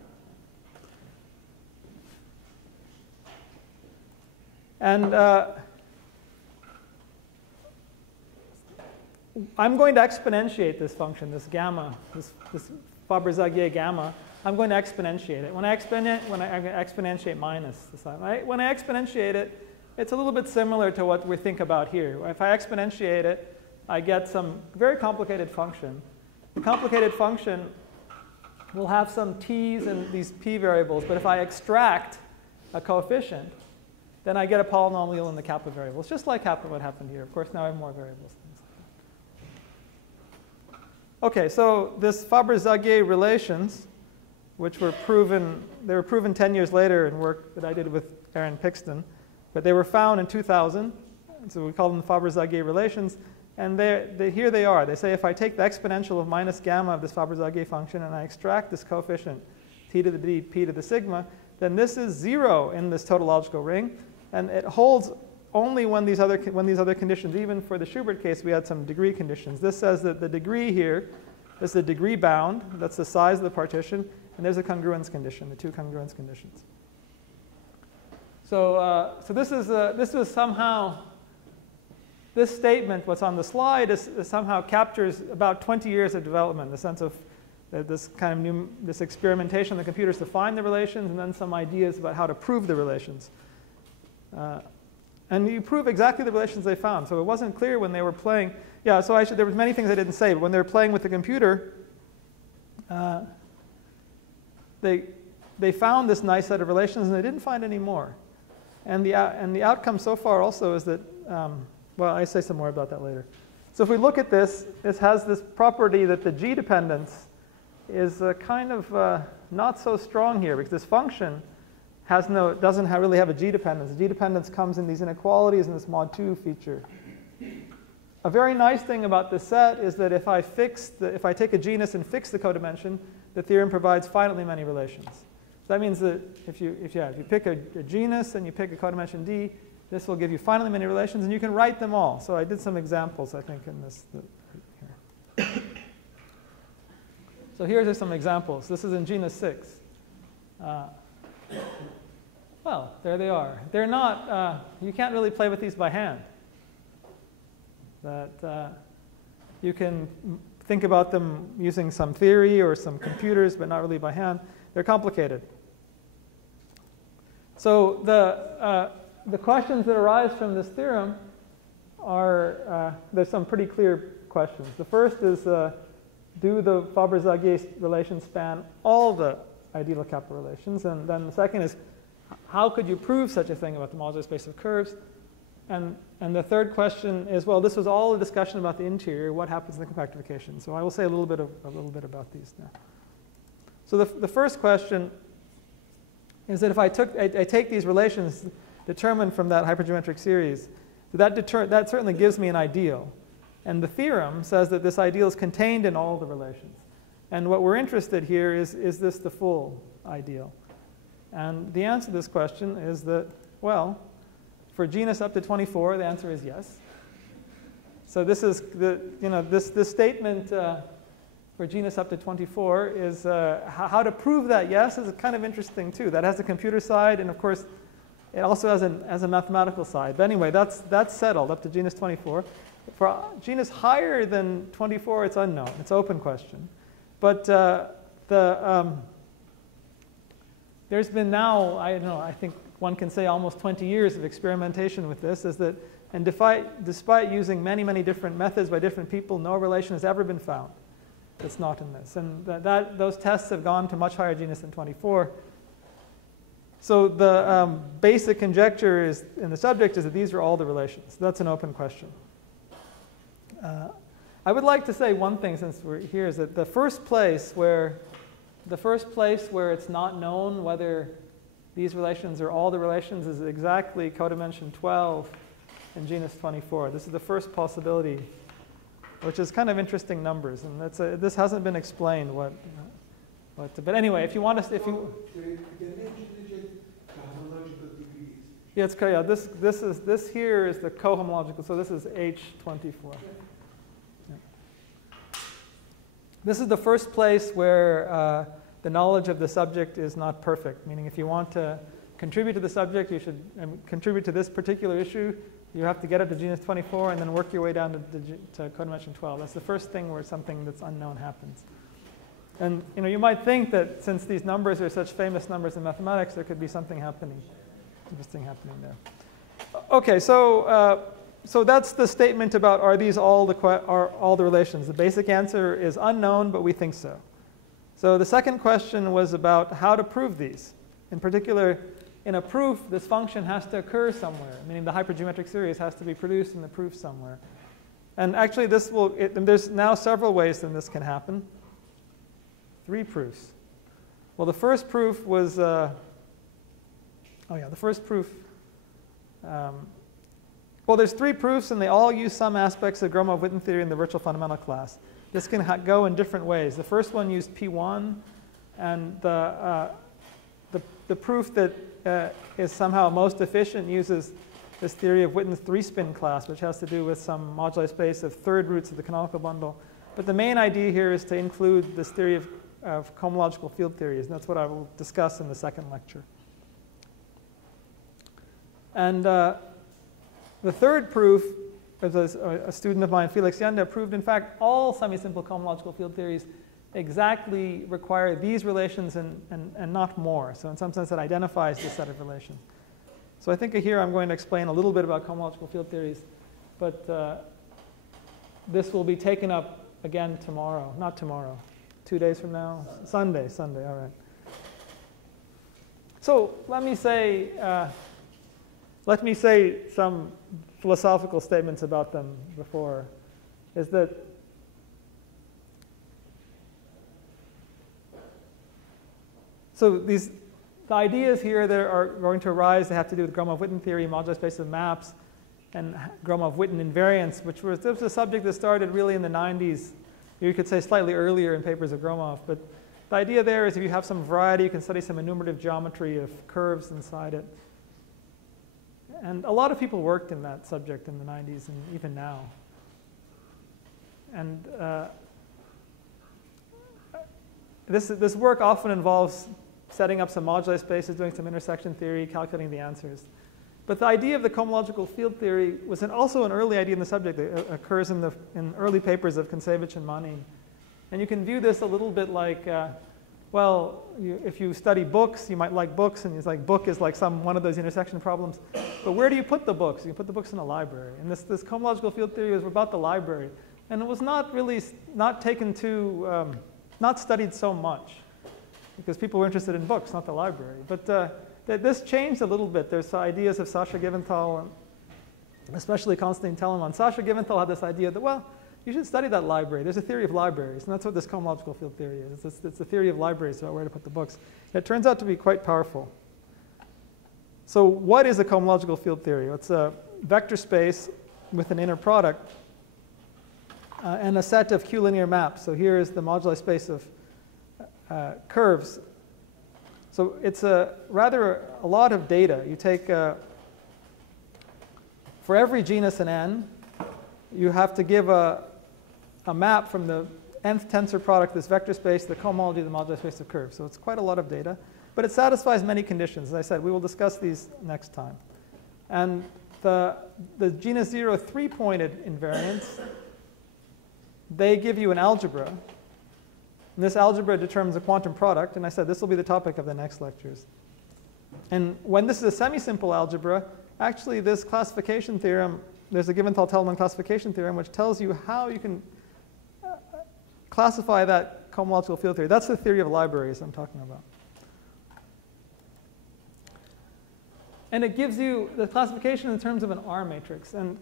And I'm going to exponentiate this function, this gamma, this Faber-Zagier gamma. I'm going to exponentiate it. When I exponentiate minus this time, when I exponentiate it, it's a little bit similar to what we think about here. If I exponentiate it, I get some very complicated function. The complicated function will have some t's and these p variables. But if I extract a coefficient, then I get a polynomial in the kappa variable. It's just like what happened here. Of course, now I have more variables. OK, so this Faber-Zagier relations, which were proven, they were proven 10 years later in work that I did with Aaron Pixton. But they were found in 2000. So we call them the Faber-Zagier relations. And here they are. They say if I take the exponential of minus gamma of this Faber-Zagier function and I extract this coefficient, t to the d, p to the sigma, then this is 0 in this tautological ring. And it holds only when these other conditions, even for the Schubert case, we had some degree conditions. This says that the degree here is the degree bound. That's the size of the partition. And there's a congruence condition, the two congruence conditions. So, this was somehow, this statement, what's on the slide, is somehow captures about 20 years of development, in the sense of this kind of this experimentation on the computers to find the relations, and then some ideas about how to prove the relations. And you prove exactly the relations they found. So it wasn't clear when they were playing. Yeah, so there were many things I didn't say, but when they were playing with the computer, they found this nice set of relations, and they didn't find any more. And the outcome so far also is that, well, I say some more about that later. So if we look at this, this has this property that the G dependence is kind of not so strong here, because this function doesn't really have a G dependence. The G dependence comes in these inequalities in this mod 2 feature. A very nice thing about this set is that if I take a genus and fix the codimension, the theorem provides finitely many relations. So that means that if you pick a genus and you pick a codimension D, this will give you finitely many relations, and you can write them all. So I did some examples, I think, in this. Here. So here are some examples. This is in genus 6. Well, there they are. They're not, you can't really play with these by hand. You can think about them using some theory or some computers, but not really by hand. They're complicated. So the questions that arise from this theorem are, there's some pretty clear questions. The first is, do the Faber-Zagier relations span all the ideal kappa relations? And then the second is, how could you prove such a thing about the modular space of curves? And the third question is, well, this was all a discussion about the interior. What happens in the compactification? So I will say a little bit about these now. So the first question is that if I take these relations determined from that hypergeometric series, that certainly gives me an ideal. And the theorem says that this ideal is contained in all the relations. And what we're interested here is this the full ideal? And the answer to this question is that, well, for genus up to 24, the answer is yes. So this is this statement for genus up to 24 is how to prove that yes is kind of interesting too. That has a computer side, and of course, it also has a mathematical side. But anyway, that's settled up to genus 24. For genus higher than 24, it's unknown. It's an open question. But there's been now, I think one can say almost 20 years of experimentation with this, and despite using many, many different methods by different people, no relation has ever been found that's not in this. And those tests have gone to much higher genus than 24. So the basic conjecture in the subject is that these are all the relations. That's an open question. I would like to say one thing since we're here is that the first place where it's not known whether these relations are all the relations is exactly codimension 12 in genus 24. This is the first possibility, which is kind of interesting numbers, and this hasn't been explained. But anyway, if you want to, yeah, it's yeah. This here is the cohomological. So this is H24. Yeah. This is the first place where the knowledge of the subject is not perfect. Meaning, if you want to contribute to the subject, you should contribute to this particular issue. You have to get up to genus 24 and then work your way down to codimension 12. That's the first thing where something that's unknown happens. And you might think that since these numbers are such famous numbers in mathematics, there could be something interesting happening there. Okay, so that's the statement about are these all the relations. The basic answer is unknown, but we think so. So the second question was about how to prove these. In particular, in a proof, this function has to occur somewhere, meaning the hypergeometric series has to be produced in the proof somewhere. And actually, there's now several ways that this can happen. 3 proofs. Well, the first proof was, the first proof, well, there's 3 proofs, and they all use some aspects of Gromov-Witten theory in the virtual fundamental class. This can go in different ways. The first one used P1, and the proof that is somehow most efficient uses this theory of Witten's three-spin class, which has to do with some moduli space of third roots of the canonical bundle. But the main idea here is to include this theory of cohomological field theories, and that's what I will discuss in the second lecture. And the third proof, as a student of mine, Felix Janda, proved in fact all semi-simple cohomological field theories exactly require these relations and not more. So in some sense, it identifies this set of relations. So I think here I'm going to explain a little bit about cohomological field theories, but this will be taken up again tomorrow. Not tomorrow, 2 days from now. Sunday, all right. So let me say some philosophical statements about them before, is that the ideas here that are going to arise, they have to do with Gromov-Witten theory, moduli space of maps, and Gromov-Witten invariance, which was a subject that started really in the 90s. You could say slightly earlier in papers of Gromov. But the idea there is if you have some variety, you can study some enumerative geometry of curves inside it. And a lot of people worked in that subject in the 90s and even now. And this work often involves setting up some moduli spaces, doing some intersection theory, calculating the answers. But the idea of the cohomological field theory was also an early idea in the subject. It occurs in early papers of Kontsevich and Manin. And you can view this a little bit like, if you study books, you might like books, and it's like book is like one of those intersection problems. But where do you put the books? You put the books in a library. And this cohomological field theory was about the library. And it was not really, not studied so much, because people were interested in books, not the library. But this changed a little bit. There's ideas of Sascha Giventhal, and especially Konstantin Telemann. Sascha Giventhal had this idea that, well, you should study that library. There's a theory of libraries, and that's what this cohomological field theory is. It's a theory of libraries about where to put the books. It turns out to be quite powerful. So what is a cohomological field theory? It's a vector space with an inner product and a set of Q-linear maps. So here is the moduli space of curves. So it's rather a lot of data. You take, for every genus in N, you have to give a map from the nth tensor product, this vector space, the cohomology of the moduli space of curves. So it's quite a lot of data. But it satisfies many conditions. As I said, we will discuss these next time. And the genus 0 3-pointed invariants, they give you an algebra. And this algebra determines a quantum product. And I said this will be the topic of the next lectures. And when this is a semi-simple algebra, actually this classification theorem, there's a Giventhal-Telemann classification theorem which tells you how you can classify that cohomological field theory. That's the theory of libraries I'm talking about. And it gives you the classification in terms of an R matrix. And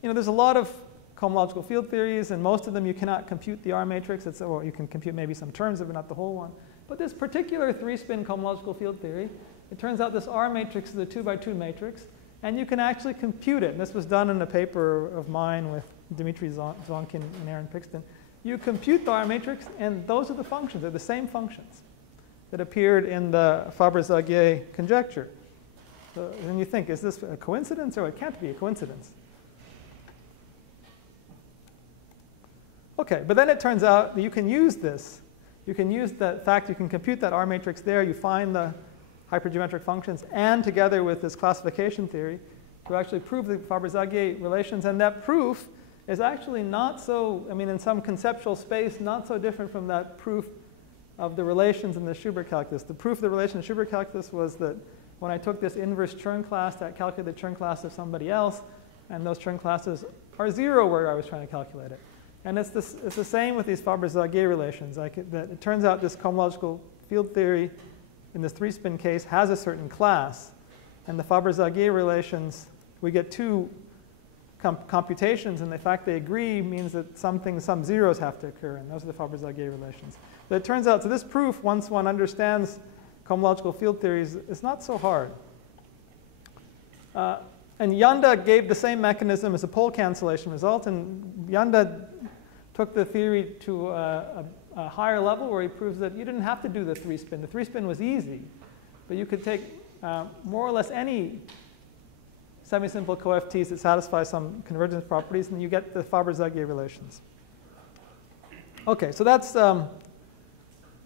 there's a lot of cohomological field theories, and most of them you cannot compute the R matrix. Well, you can compute maybe some terms of it, not the whole one. But this particular three-spin cohomological field theory, it turns out this R matrix is a 2x2 matrix, and you can actually compute it. And this was done in a paper of mine with Dmitry Zonkin and Aaron Pixton. You compute the R matrix, and those are the functions. They're the same functions that appeared in the Faber-Zagier conjecture. So then you think, is this a coincidence? Or it can't be a coincidence. OK, but then it turns out that you can use this. You can use the fact you can compute that R matrix there. You find the hypergeometric functions, and together with this classification theory, to actually prove the Faber-Zagier relations. And that proof is actually not so, in some conceptual space, not so different from that proof of the relations in the Schubert calculus. The proof of the relation in the Schubert calculus was that when I took this inverse Chern class, that calculated the Chern class of somebody else, and those Chern classes are 0 where I was trying to calculate it. And it's the same with these Faber-Zagier relations. It turns out this cohomological field theory in this three-spin case has a certain class. And the Faber-Zagier relations, we get two computations, and the fact they agree means that some zeros have to occur, and those are the Faber-Zagier relations. So it turns out, so this proof, once one understands cohomological field theories, is not so hard. And Janda gave the same mechanism as a pole cancellation result, and Janda took the theory to a higher level where he proves that you didn't have to do the three-spin. The three-spin was easy, but you could take more or less any semi-simple CohFTs that satisfy some convergence properties, and you get the Faber-Zagier relations. Okay, so that's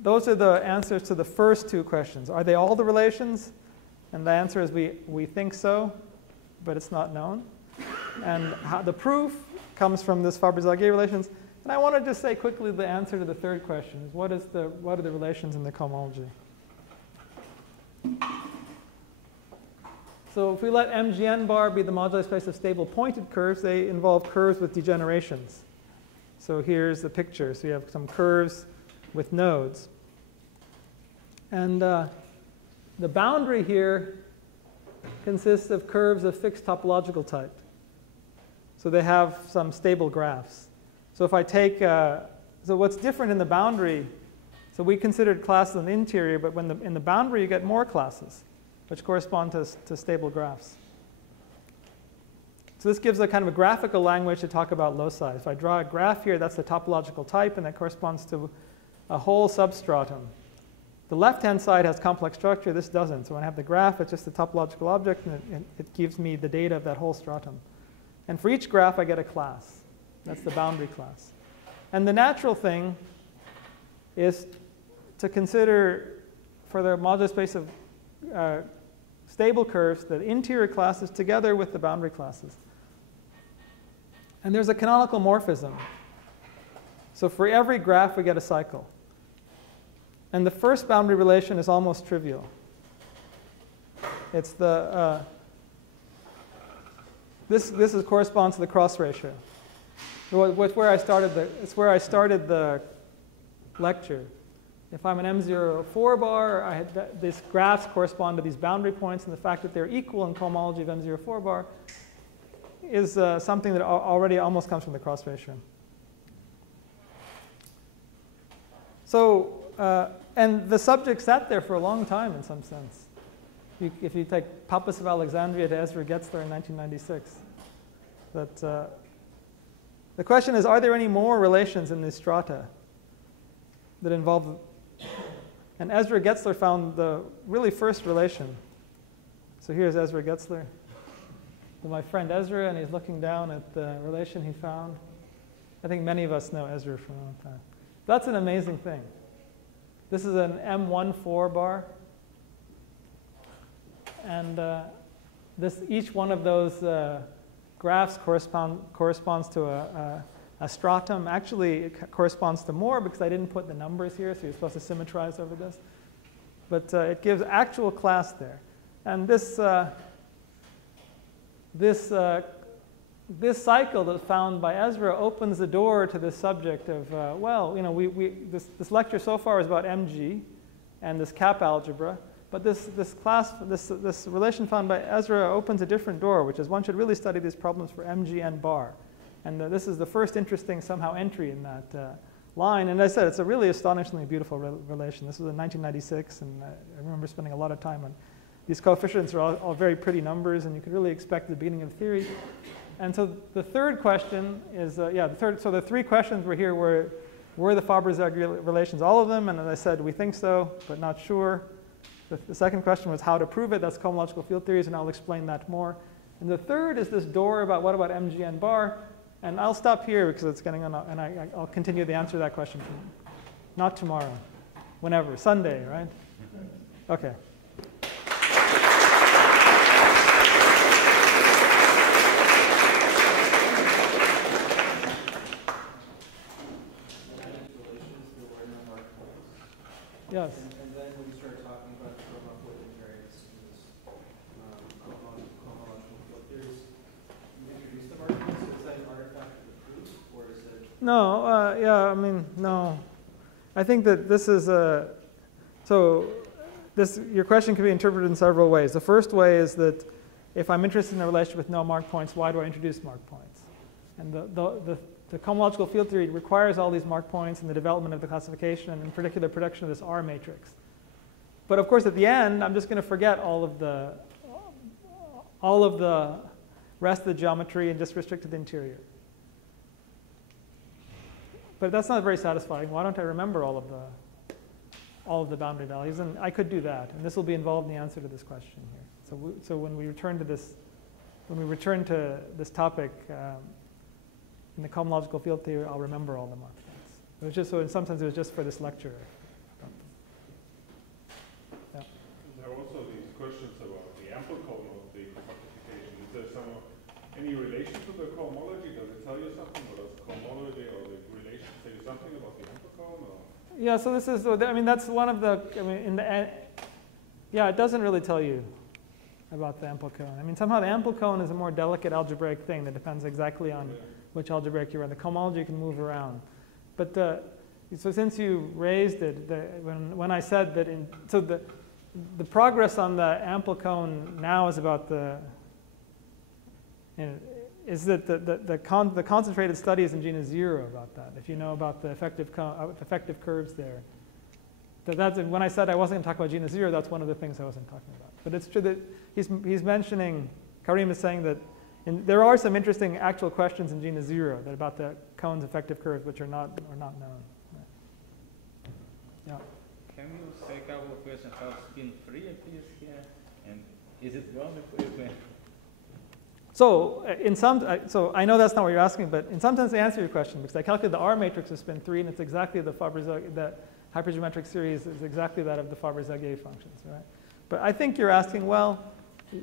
those are the answers to the first two questions. Are they all the relations? And the answer is we think so, but it's not known. And the proof comes from this Faber-Zagier relations. And I want to just say quickly the answer to the third question is what are the relations in the cohomology? So if we let MGN bar be the moduli space of stable pointed curves, they involve curves with degenerations. So here's the picture. So you have some curves with nodes. And the boundary here consists of curves of fixed topological type. So they have some stable graphs. So if I take, so what's different in the boundary, so we considered classes in the interior, but in the boundary you get more classes, which correspond to stable graphs. So this gives a kind of a graphical language to talk about loci. If I draw a graph here, that's the topological type, and that corresponds to a whole substratum. The left-hand side has complex structure. This doesn't. So when I have the graph, it's just a topological object, and it gives me the data of that whole stratum. And for each graph, I get a class. That's the boundary class. And the natural thing is to consider, for the modular space of stable curves, the interior classes together with the boundary classes. And there's a canonical morphism. So for every graph, we get a cycle. And the first boundary relation is almost trivial. It's the this corresponds to the cross ratio. It's where I started the lecture. If I'm an M04 bar, these graphs correspond to these boundary points, and the fact that they're equal in cohomology of M04 bar is something that already almost comes from the cross ratio. So, and the subject sat there for a long time in some sense. If you take Pappus of Alexandria to Ezra Getzler in 1996, the question is, are there any more relations in these strata that involve, and Ezra Getzler found the really first relation. So here's Ezra Getzler, my friend Ezra, and he's looking down at the relation he found. I think many of us know Ezra from a long time. That's an amazing thing. This is an M14 bar. And each one of those graphs corresponds to a stratum. Actually, it corresponds to more because I didn't put the numbers here, so you're supposed to symmetrize over this. But it gives actual class there. And this cycle that's found by Ezra opens the door to this subject of, well, you know, this lecture so far is about MG and this cap algebra. But this relation found by Ezra opens a different door, which is one should really study these problems for MG and bar. And this is the first interesting somehow entry in that line. And as I said, it's a really astonishingly beautiful relation. This was in 1996, and I remember spending a lot of time on these coefficients are all very pretty numbers, and you could really expect the beginning of theory. And so the third question is, so the three questions were here were the Faber-Zagier relations all of them? And as I said, we think so, but not sure. The second question was how to prove it. That's cohomological field theories, and I'll explain that more. And the third is this door about what about MG and bar. And I'll stop here because it's getting on, and I'll continue the answer to that question not tomorrow, whenever, Sunday, right? Okay. Yes. And then when you start talking about the cohomological invariants in this cohomological field theories, you introduce the arguments. So is that an artifact of the proof, or is it? No, yeah, I mean, no. I think that this is your question can be interpreted in several ways. The first way is that if I'm interested in a relation with no mark points, why do I introduce mark points? And the cohomological field theory requires all these mark points in the development of the classification, and in particular production of this R matrix. But of course, at the end, I'm just going to forget all of the rest of the geometry and just restrict to the interior. But that's not very satisfying. Why don't I remember all of the boundary values? And I could do that, and this will be involved in the answer to this question here. So when we return to this when we return to this topic in the cohomological field theory, I'll remember all the Mach points. It was just so in some sense it was just for this lecture. Yeah. There are also these questions about the ample cone of the quantification. Is there any relation to the cohomology? Does it tell you something? Or does cohomology or the relation tell you something about the ample cone? Or? Yeah, so this is, I mean, that's one of the, I mean, yeah, it doesn't really tell you about the ample cone. I mean, somehow the ample cone is a more delicate algebraic thing that depends exactly on which algebraic you're in. The cohomology can move around. But so since you raised it, when I said that so the progress on the ample cone now is about is that the concentrated studies in genus 0 about that, if you know about the effective curves there. That's, when I said I wasn't going to talk about genus 0, that's one of the things I wasn't talking about. But it's true that he's mentioning, Karim is saying that there are some interesting actual questions in genus 0 that about the cone's effective curves which are not known. Right. Yeah. Can you say a couple of questions how spin 3 appears here? And is it wrong equation? So so I know that's not what you're asking, but in some sense I answer your question because I calculated the R matrix of spin 3 and it's exactly the Faber-Zagier, the hypergeometric series is exactly that of the Faber-Zagier functions, right? But I think you're asking, well,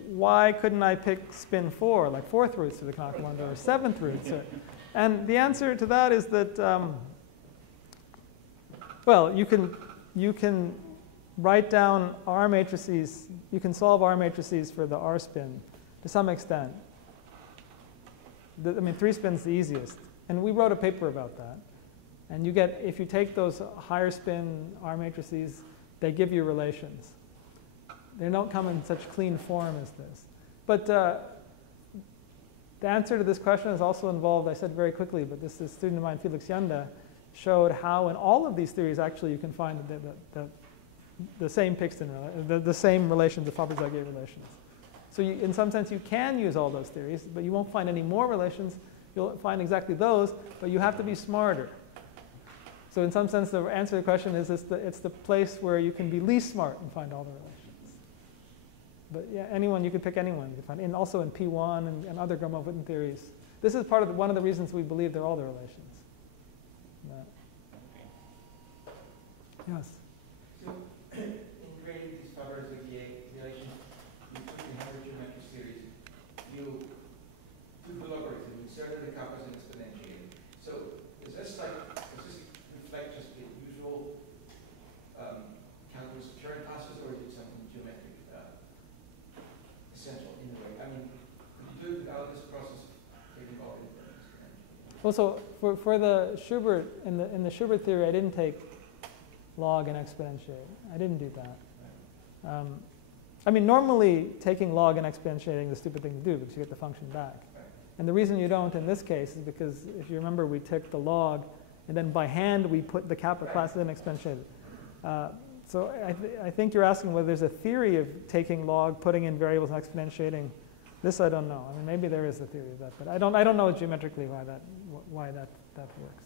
why couldn't I pick spin 4, like 4th roots to the canonical number, or 7th roots? And the answer to that is that, well, you can write down R matrices, you can solve R matrices for the R spin to some extent. I mean, 3 spin's the easiest. And we wrote a paper about that. And you get, if you take those higher spin R matrices, they give you relations. They don't come in such clean form as this. But the answer to this question is also involved, I said very quickly, but this is a student of mine, Felix Yanda, showed how in all of these theories actually you can find the same Pixton, the same relations, the Faber-Zagier relations. So in some sense you can use all those theories, but you won't find any more relations. You'll find exactly those, but you have to be smarter. So in some sense the answer to the question is it's the place where you can be least smart and find all the relations. But yeah, you can pick anyone you can find, and also in P1 and other Gromov-Witten theories. This is part of one of the reasons we believe they're all the relations. Yes? So in creating these Faber-Zagier relations, you took the hypergeometric series, you took the logarithm, you inserted the kappas and exponentiated. So does this reflect just the usual calculus of Turing classes, or is it something geometric essential in the way? I mean, could you do it without this process of taking all the exponential? Well, so for the Schubert, in the Schubert theory, I didn't take log and exponentiate. I didn't do that. I mean, normally taking log and exponentiating is the stupid thing to do because you get the function back. And the reason you don't in this case is because if you remember, we took the log and then by hand we put the kappa classes and exponentiated. So I think you're asking whether there's a theory of taking log, putting in variables and exponentiating. This I don't know. I mean, maybe there is a theory of that, but I don't know geometrically why that works.